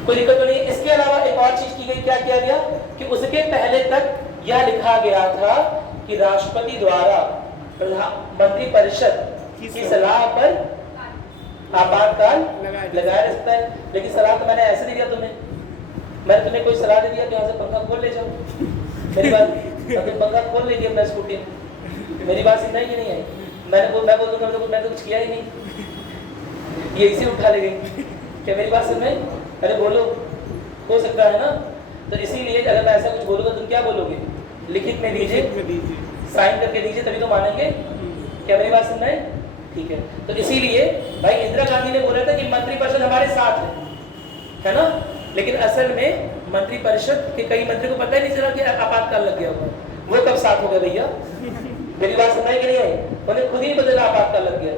कोई दिक्कत तो नहीं। इसके अलावा एक और चीज की गई, क्या किया गया कि उसके पहले तक यह लिखा गया था कि राष्ट्रपति द्वारा मंत्रिपरिषद की सलाह पर आपातकाल लगाया जा सकता है। लेकिन सलाह तो मैंने ऐसे दे दिया तुम्हें, मैंने तुम्हें कोई सलाह दे दिया कि यहाँ से पंखा खोल ले जाओ, मेरी बात, तुम पंखा खोल लीजिए अपना स्कूटी, मेरी बात सुनना ही नहीं है। मैं बोल दूंगा मैंने तो कुछ किया ही नहीं, ये इसी उठा ले गई। क्या मेरी बात सुन रहे? अरे बोलो, हो सकता है ना। तो इसीलिए अगर मैं ऐसा कुछ बोलूँगा तुम क्या बोलोगे? लिखित में दीजिए, साइन करके दीजिए, तभी तो मानेंगे। क्या मेरी बात सुन रहे? ठीक है। तो इसीलिए भाई इंदिरा गांधी ने बोला था कि मंत्रिपरिषद हमारे साथ है ना, लेकिन असल में मंत्रिपरिषद के कई मंत्री को पता ही नहीं चला कि आपातकाल लग गया होगा। वो कब साथ हो गए भैया? मेरी बात सुन रहे कि नहीं है? उन्हें खुद ही बदला आपातकाल लग गया।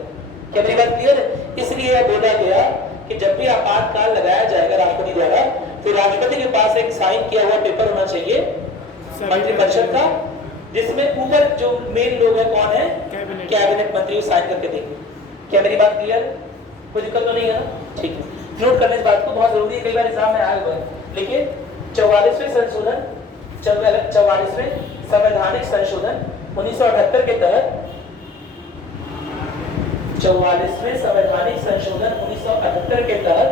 क्या मेरी बात क्लियर है? इसलिए यह बोला गया कि जब भी आपातकाल लगाया जाएगा राष्ट्रपति द्वारा, तो राष्ट्रपति के पास एक साइन किया हुआ पेपर होना चाहिए मंत्रिपरिषद का, जिसमें ऊपर जो मेन लोग हैं कौन है? कैबिनेट मंत्री साइन करके देंगे। क्या मेरी बात क्लियर है? कोई दिक्कत तो नहीं है ना? ठीक है, नोट करने इस बात को, बहुत जरूरी है, कई बार एग्जाम में आया हुआ है। देखिए 44वें संशोधन, 44वें संवैधानिक संशोधन 1978 के तहत, 44वें संवैधानिक संशोधन 1978 के तहत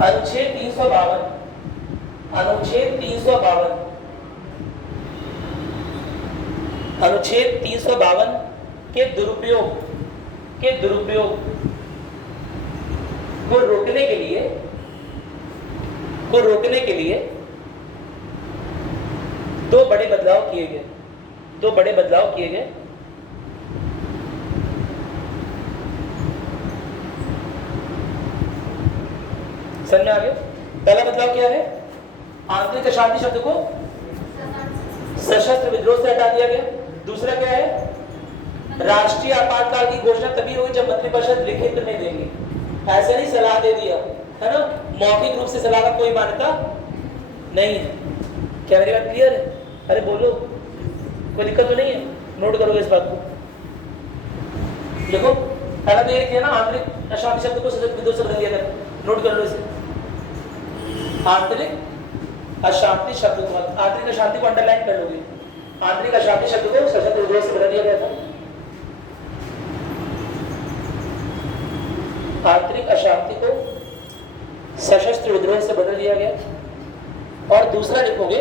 अनुच्छेद 352 के दुरुपयोग को रोकने के लिए दो बड़े बदलाव किए गए। समझ में आ गया? पहला बदलाव क्या है? आंतरिक अशांति शब्द को सशस्त्र विद्रोह से हटा दिया गया। दूसरा क्या है? राष्ट्रीय आपातकाल की घोषणा तभी होगी जब मंत्रिपरिषद लिखित में देगी, ऐसे नहीं सलाह दे दिया, है ना, मौखिक रूप से सलाह का कोई मान्यता नहीं है। क्या मेरी बात क्लियर है? अरे बोलो, कोई दिक्कत तो नहीं है? नोट करोगे इस बात को? देखो पहला तो ये किया ना, आंतरिक अशांति शब्द को सशस्त्र विद्रोह से बदल दिया गया। नोट कर लो इसे, आंतरिक अशांति शब्द को, आंतरिक अशांति को अंडरलाइन कर लोगे। आंतरिक अशांति शब्द को सशस्त्र विद्रोह से बदल दिया गया था। आंतरिक अशांति को सशस्त्र विद्रोह से बदल दिया गया। और दूसरा लिखोगे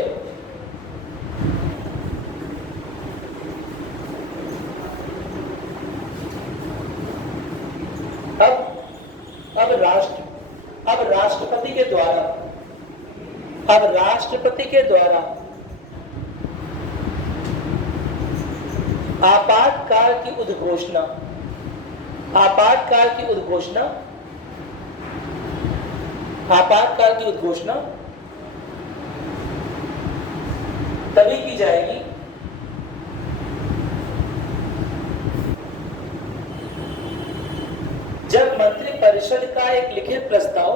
अब राष्ट्रपति के द्वारा आपातकाल की उद्घोषणा तभी की जाएगी जब मंत्रिपरिषद का एक लिखित प्रस्ताव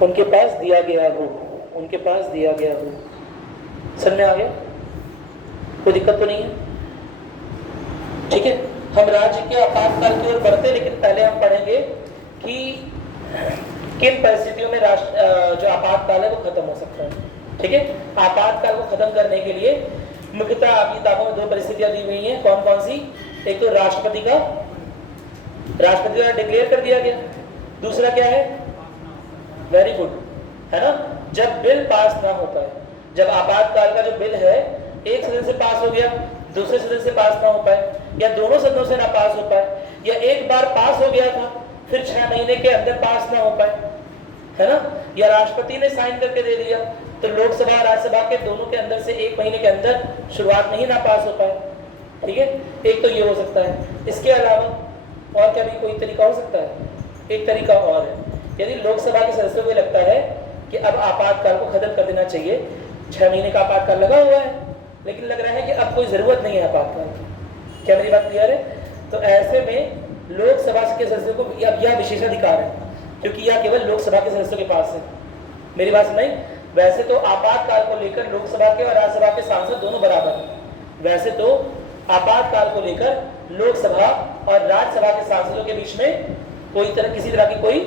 उनके पास दिया गया हो। समझ में आ गया? कोई दिक्कत तो नहीं है? ठीक है, हम राज्य के आपातकाल की ओर बढ़ते, लेकिन पहले हम पढ़ेंगे कि किन परिस्थितियों में जो आपातकाल है वो खत्म हो सकता है। ठीक है, आपातकाल को खत्म करने के लिए मुख्यतः आपकी किताबों में 2 परिस्थितियां दी हुई हैं। कौन कौन सी? एक तो राष्ट्रपति द्वारा डिक्लेयर कर दिया गया। दूसरा क्या है? वेरी गुड, है ना, जब बिल पास ना हो पाए, जब आपातकाल का जो बिल है एक सदन से पास हो गया, दूसरे सदन से पास ना हो पाए, या दोनों सदनों से ना पास हो पाए, या एक बार पास हो गया था फिर 6 महीने के अंदर पास ना हो पाए, है ना, या राष्ट्रपति ने साइन करके दे दिया तो लोकसभा राज्यसभा के दोनों के अंदर से 1 महीने के अंदर शुरुआत में ही ना पास हो पाए। ठीक है, एक तो ये हो सकता है। इसके अलावा और क्या भी कोई तरीका हो सकता है? एक तरीका और है, यदि लोकसभा के सदस्यों को लगता है कि अब आपातकाल को खत्म कर देना चाहिए, 6 महीने का आपातकाल लगा हुआ है लेकिन लग रहा है कि अब कोई जरूरत नहीं है आपातकाल की। क्या मेरी बात क्लियर है? तो ऐसे में लोकसभा के सदस्यों को यह विशेषाधिकार है, क्योंकि यह केवल लोकसभा के सदस्यों के पास है। मेरी बात नहीं, वैसे तो आपातकाल को लेकर लोकसभा के और राज्यसभा के सांसद दोनों बराबर हैं। वैसे तो आपातकाल को लेकर लोकसभा और राज्यसभा के सांसदों के बीच में किसी तरह की कोई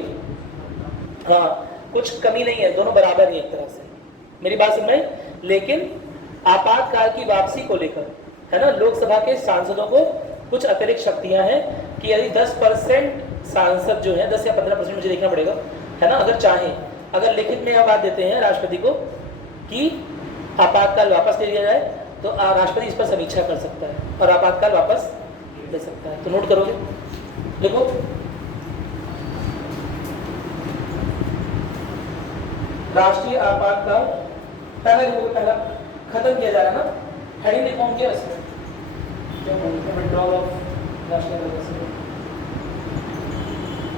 कुछ कमी नहीं है, दोनों बराबर ही एक तरह से। मेरी बात समझ में? लेकिन आपातकाल की वापसी को लेकर, है ना, लोकसभा के सांसदों को कुछ अतिरिक्त शक्तियां हैं कि यदि 10% सांसद जो है, 10 या 15% मुझे देखना पड़ेगा, है ना, अगर लिखित में यह बात देते हैं राष्ट्रपति को कि आपातकाल वापस ले लिया जाए, तो राष्ट्रपति इस पर समीक्षा कर सकता है और आपातकाल वापस ले सकता है। तो नोट करोगे, देखो राष्ट्रीय आपातकाल पहला खत्म किया जा रहा है ना, हेडिंग लिखोगे क्या इसमें?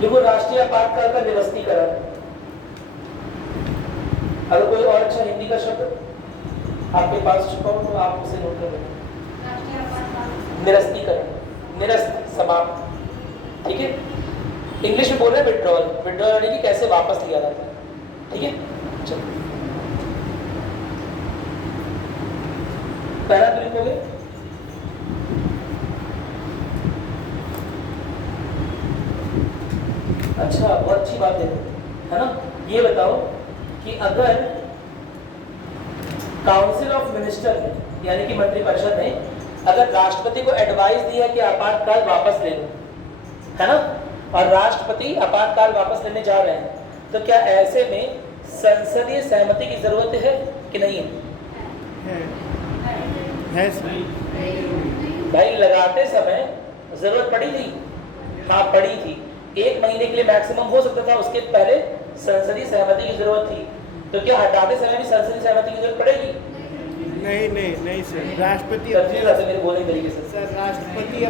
देखो राष्ट्रीय आपातकाल का निरस्तीकरण। अगर कोई और अच्छा हिंदी का शब्द आपके पास छुपा हो तो आप उसे नोट कर लें। निरस्तीकरण, निरस्त, समाप्त। ठीक है, इंग्लिश में बोल रहे हैं विड्रॉल। विड्रॉल यानी कि कैसे वापस लिया जाता है। ठीक है, चलो पहला तो लिखोगे अच्छा, बहुत अच्छी बात है ना। ये बताओ कि अगर काउंसिल ऑफ मिनिस्टर ने, यानी कि मंत्रिपरिषद ने अगर राष्ट्रपति को एडवाइस दिया कि आपातकाल वापस ले लो, है ना, और राष्ट्रपति आपातकाल वापस लेने जा रहे हैं, तो क्या ऐसे में संसदीय सहमति की जरूरत है कि नहीं है? भाई लगाते समय जरूरत पड़ी थी, हाँ पड़ी थी। 1 महीने के लिए मैक्सिमम हो सकता था, उसके पहले संसदीय सहमति की जरूरत थी। तो क्या हटाते समय भी संसदीय सहमति की जरूरत पड़ेगी? नहीं सर, राष्ट्रपति मेरे बोलने तरीके से सर, राष्ट्रपति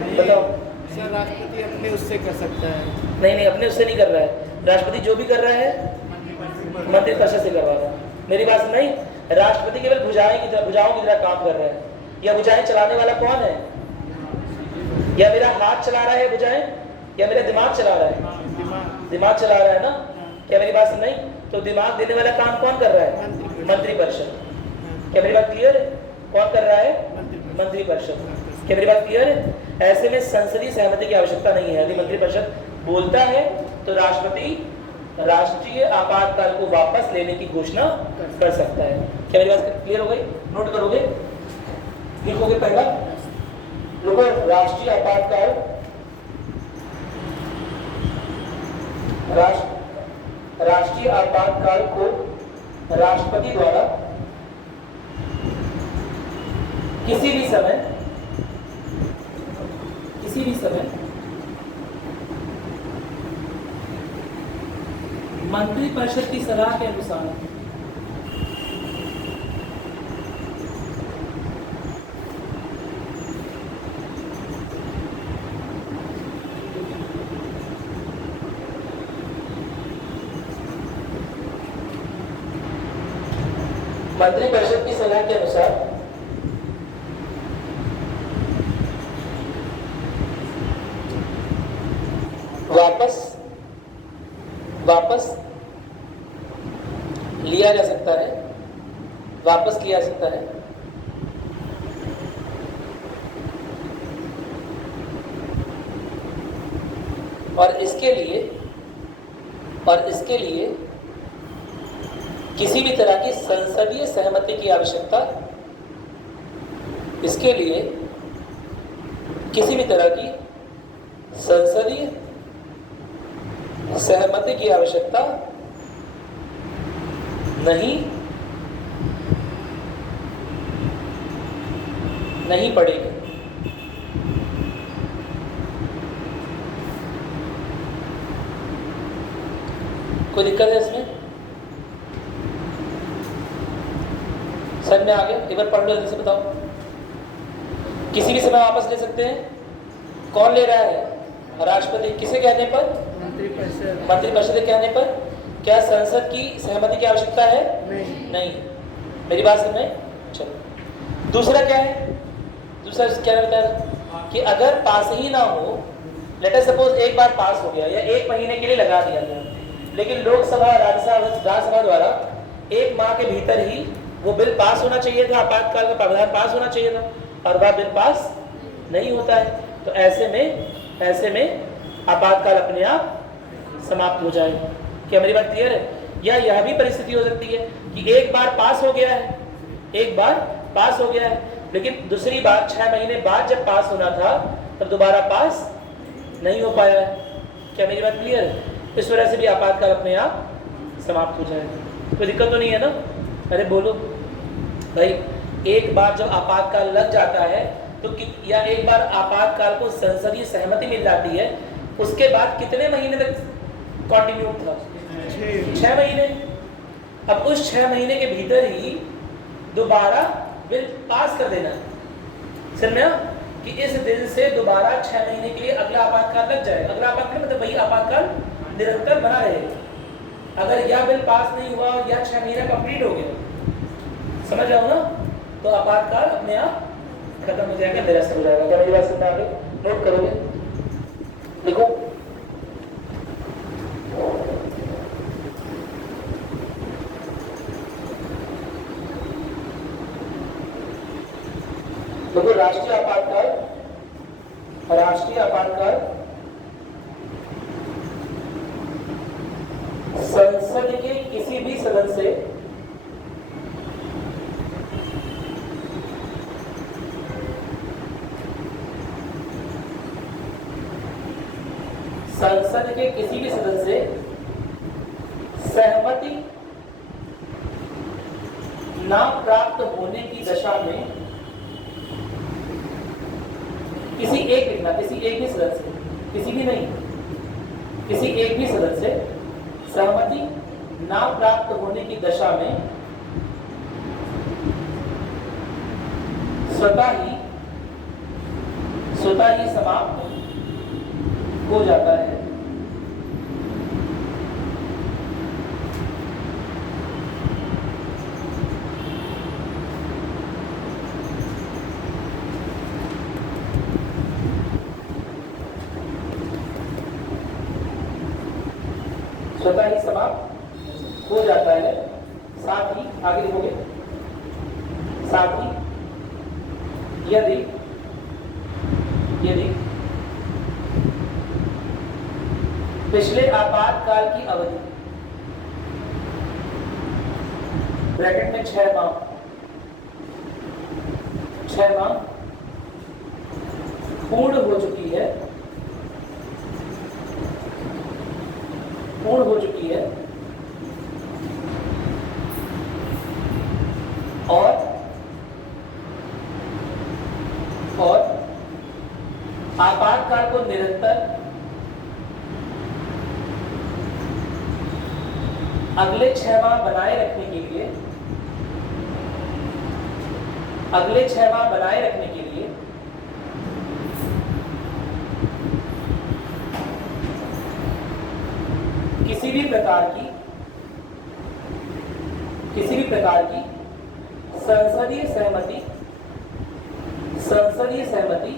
अपने उससे कर सकता है। नहीं, अपने उससे नहीं कर रहा है। राष्ट्रपति जो भी कर रहा है मंत्रिपरिषद से करवा रहा है। मेरी बात नहीं, राष्ट्रपति केवल भुजाओं की तरह काम कर रहा है। या भुजाएं चलाने वाला कौन है? या मेरा हाथ चला रहा है भुजाएं, या मेरा दिमाग चला रहा है? दिमाग चला रहा है ना। क्या मेरी बात नहीं? तो दिमाग देने वाला काम कौन कर रहा है? मंत्रिपरिषद। क्या मेरी बात क्लियर है? कौन कर रहा है? मंत्री परिषद। क्या मेरी बात क्लियर है? ऐसे में संसदीय सहमति की आवश्यकता नहीं है। यदि मंत्री परिषद बोलता है तो राष्ट्रपति राष्ट्रीय आपातकाल को वापस लेने की घोषणा कर सकता है। क्या मेरी बात क्लियर हो गई? नोट करोगे, लिखोगे पहला, देखो राष्ट्रीय आपातकाल, राष्ट्रीय आपातकाल को राष्ट्रपति द्वारा किसी भी समय मंत्री परिषद की सलाह के अनुसार वापस लिया जा सकता है, वापस लिया जा सकता है। और इसके लिए किसी भी तरह की संसदीय सहमति की आवश्यकता, इसके लिए किसी भी तरह की संसदीय सहमति की आवश्यकता नहीं पड़ेगी। कोई दिक्कत है इसमें? समझ में आ गया? एक बार पढ़ लो, जल्दी से बताओ। किसी भी समय वापस ले सकते हैं। कौन ले रहा है? राष्ट्रपति। किसे कहने पर? मंत्री परिषद के कहने पर। क्या संसद की सहमति की आवश्यकता है? नहीं। मेरी बात समझ में? चलो, दूसरा क्या है? दूसरा क्या बताया कि अगर पास ही ना हो, लेट अस सपोज एक बार पास हो गया या 1 महीने के लिए लगा दिया गया, लेकिन लोकसभा राज्यसभा द्वारा 1 माह के भीतर ही वो बिल पास होना चाहिए था, आपातकाल का प्रावधान पास होना चाहिए था, और वह बिल पास नहीं होता है, तो ऐसे में आपातकाल अपने आप समाप्त हो जाएगा। क्या मेरी बात क्लियर है? या यह भी परिस्थिति हो सकती है कि एक बार पास हो गया है, लेकिन दूसरी बार 6 महीने बाद जब पास होना था तब दोबारा पास नहीं हो पाया है। क्या मेरी बात क्लियर है? इस वजह से भी आपातकाल अपने आप समाप्त हो जाएगा। कोई दिक्कत तो नहीं है ना? अरे बोलो भाई, एक बार जब आपातकाल लग जाता है तो या एक बार आपातकाल को संसदीय सहमति मिल जाती है, उसके बाद कितने महीने तक कंटिन्यू था? 6 महीने। अब उस 6 महीने के भीतर ही दोबारा बिल पास कर देना है। समझ में? कि इस दिन से दोबारा 6 महीने के लिए अगला आपातकाल लग जाएगा। अगला आपातकाल मतलब वही आपातकाल निरंतर बना रहेगा। अगर यह बिल पास नहीं हुआ और यह 6 महीने कंप्लीट हो गया, समझ जाओ ना, तो आपातकाल अपने आप खत्म हो जाएगा, निरस्त हो जाएगा। क्या मेरी बात समझ में आ गई? नोट करोगे, देखो राष्ट्रीय आपातकाल संसद के किसी भी सदन से सहमति ना प्राप्त होने की दशा में किसी एक भी सदन से, किसी एक भी सदन से सहमति ना प्राप्त होने की दशा में स्वतः ही समाप्त हो जाता है। स्वतः ही समाप्त हो जाता है। साथ ही आगे लिखोगे, साथ ही यदि पिछले आपातकाल की अवधि ब्रैकेट में 6 माह पूर्ण हो चुकी है और आपातकाल को निरंतर अगले 6 माह बनाए रखने के लिए किसी भी प्रकार की संसदीय सहमति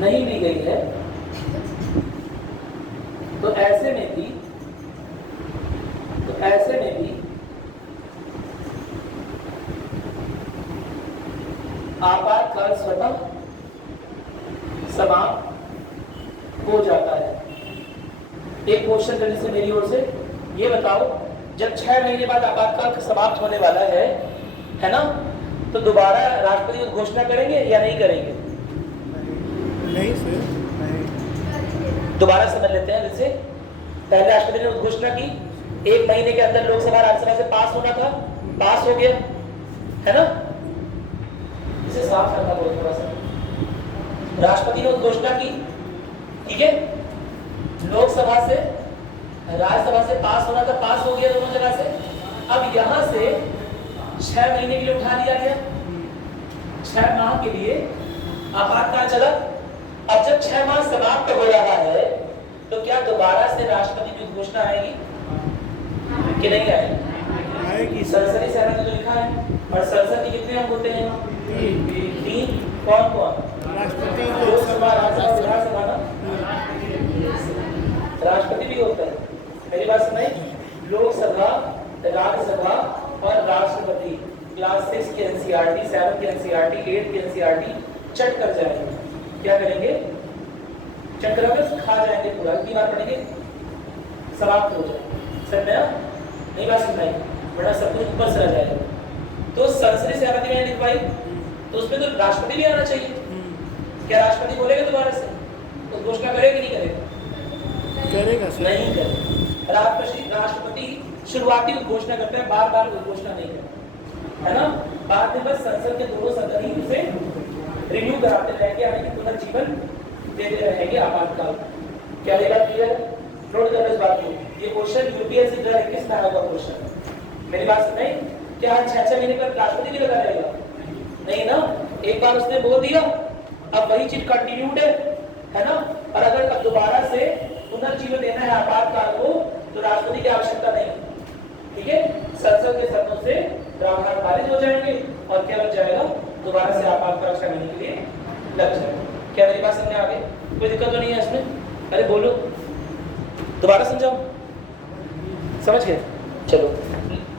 नहीं ली गई है, तो ऐसे में भी आपातकाल स्वतः समाप्त हो जाता है। एक क्वेश्चन करने से मेरी ओर से ये बताओ, जब 6 महीने बाद आपातकाल समाप्त होने वाला है ना, तो दोबारा राष्ट्रपति घोषणा करेंगे या नहीं करेंगे? नहीं सर, नहीं। दोबारा समझ लेते हैं। जैसे पहले राष्ट्रपति ने घोषणा की, 1 महीने के अंदर लोकसभा राज्यसभा से पास होना था, पास हो गया, है ना? इसे साफ करना बहुत थोड़ा सा। राष्ट्रपति ने घोषणा की, ठीक है, लोकसभा से राज्यसभा से पास होना था, पास हो गया दोनों जगह से। अब यहां से 6 महीने के लिए उठा लिया गया, 6 माह के लिए आपातकाल चला। अब जब 6 माह समाप्त हो रहा है, तो क्या दोबारा से राष्ट्रपति की घोषणा आएगी कि नहीं आएगी? संसदीय सहमति तो लिखा है, और संसद के कितने अंग होते हैं? 3। कौन कौन? राष्ट्रपति, लोकसभा, राज्यसभा, विधानसभा ना? राष्ट्रपति भी होता है, मेरी बात सुनाई? लोकसभा, राज्यसभा और राष्ट्रपति। क्लास 6 की एनसीईआरटी, 7 की एनसीईआरटी, 8 की एनसीईआरटी चट कर जाएंगे। क्या करेंगे? चट कराकर खा जाएंगे पूरा। कितनी बार पढ़ेंगे? समाप्त हो जाएगा। समझ में आया? नहीं बात सुनाई, बड़ा सब कुछ ऊपर से आ जाएगा। तो संसदीय सहमति मैंने लिखवाई, तो उसमें तो राष्ट्रपति भी आना चाहिए। क्या राष्ट्रपति बोलेगा दोबारा से? तो घोषणा करेगा कि नहीं करेगा? करेगा सर। नहीं करेगा। राष्ट्रपति शुरुआती घोषणा करता है, बार बार घोषणा नहीं करता, है ना? बाद में बस संसद के दोनों सदन ही उसे रिन्यू कराते रहेंगे, यानी कि पुनर्जीवन देते रहेंगे आपातकाल। क्या ये बात क्लियर है? नोट कर लो इस बात को। ये क्वेश्चन यूपीएससी 2021 में आया हुआ क्वेश्चन। मेरी बात सुनाई? क्या 6 महीने पर राष्ट्रपति भी लगा रहेगा? नहीं ना, एक बार उसने बोल दिया, अब वही चीज कंटिन्यूड है ना? और अगर अब दोबारा से पुनर्जीवन देना है आपातकाल को, तो राष्ट्रपति की आवश्यकता नहीं, ठीक है? संसद के सदनों से प्रावधान पारित हो जाएंगे और क्या लग जाएगा? दोबारा से आपातकाल 6 महीने के लिए लग जाएगा। क्या मेरी बात समझ में आ गई? कोई दिक्कत तो नहीं है इसमें? अरे बोलो, दोबारा समझाओ। समझ गए? चलो,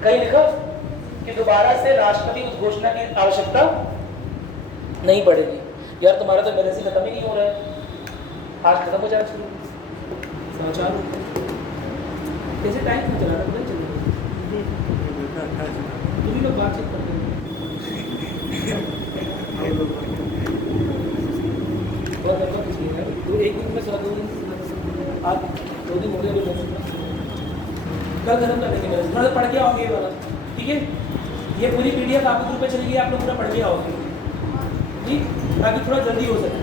कहीं लिखा कि दोबारा से राष्ट्रपति घोषणा की आवश्यकता नहीं पड़ेगी। यार तुम्हारा तो मेरे से खत्म ही नहीं हो रहा है, आज खत्म हो जाएगा। समाचार कैसे टाइम में चला रहा है? तुम लोग बातचीत करते हैं, बहुत मतलब कुछ नहीं है। तो 1 दिन में 2 दिन, आज 2 दिन हो गए, कल खत्म कर देंगे। थोड़ा सा पढ़ के आओगे ये वाला, ठीक है? ये पूरी पीडीएफ आपके ग्रुप पे चलेगी, आप लोग पूरा पढ़ के आओगे, ठीक? ताकि थोड़ा जल्दी हो सके।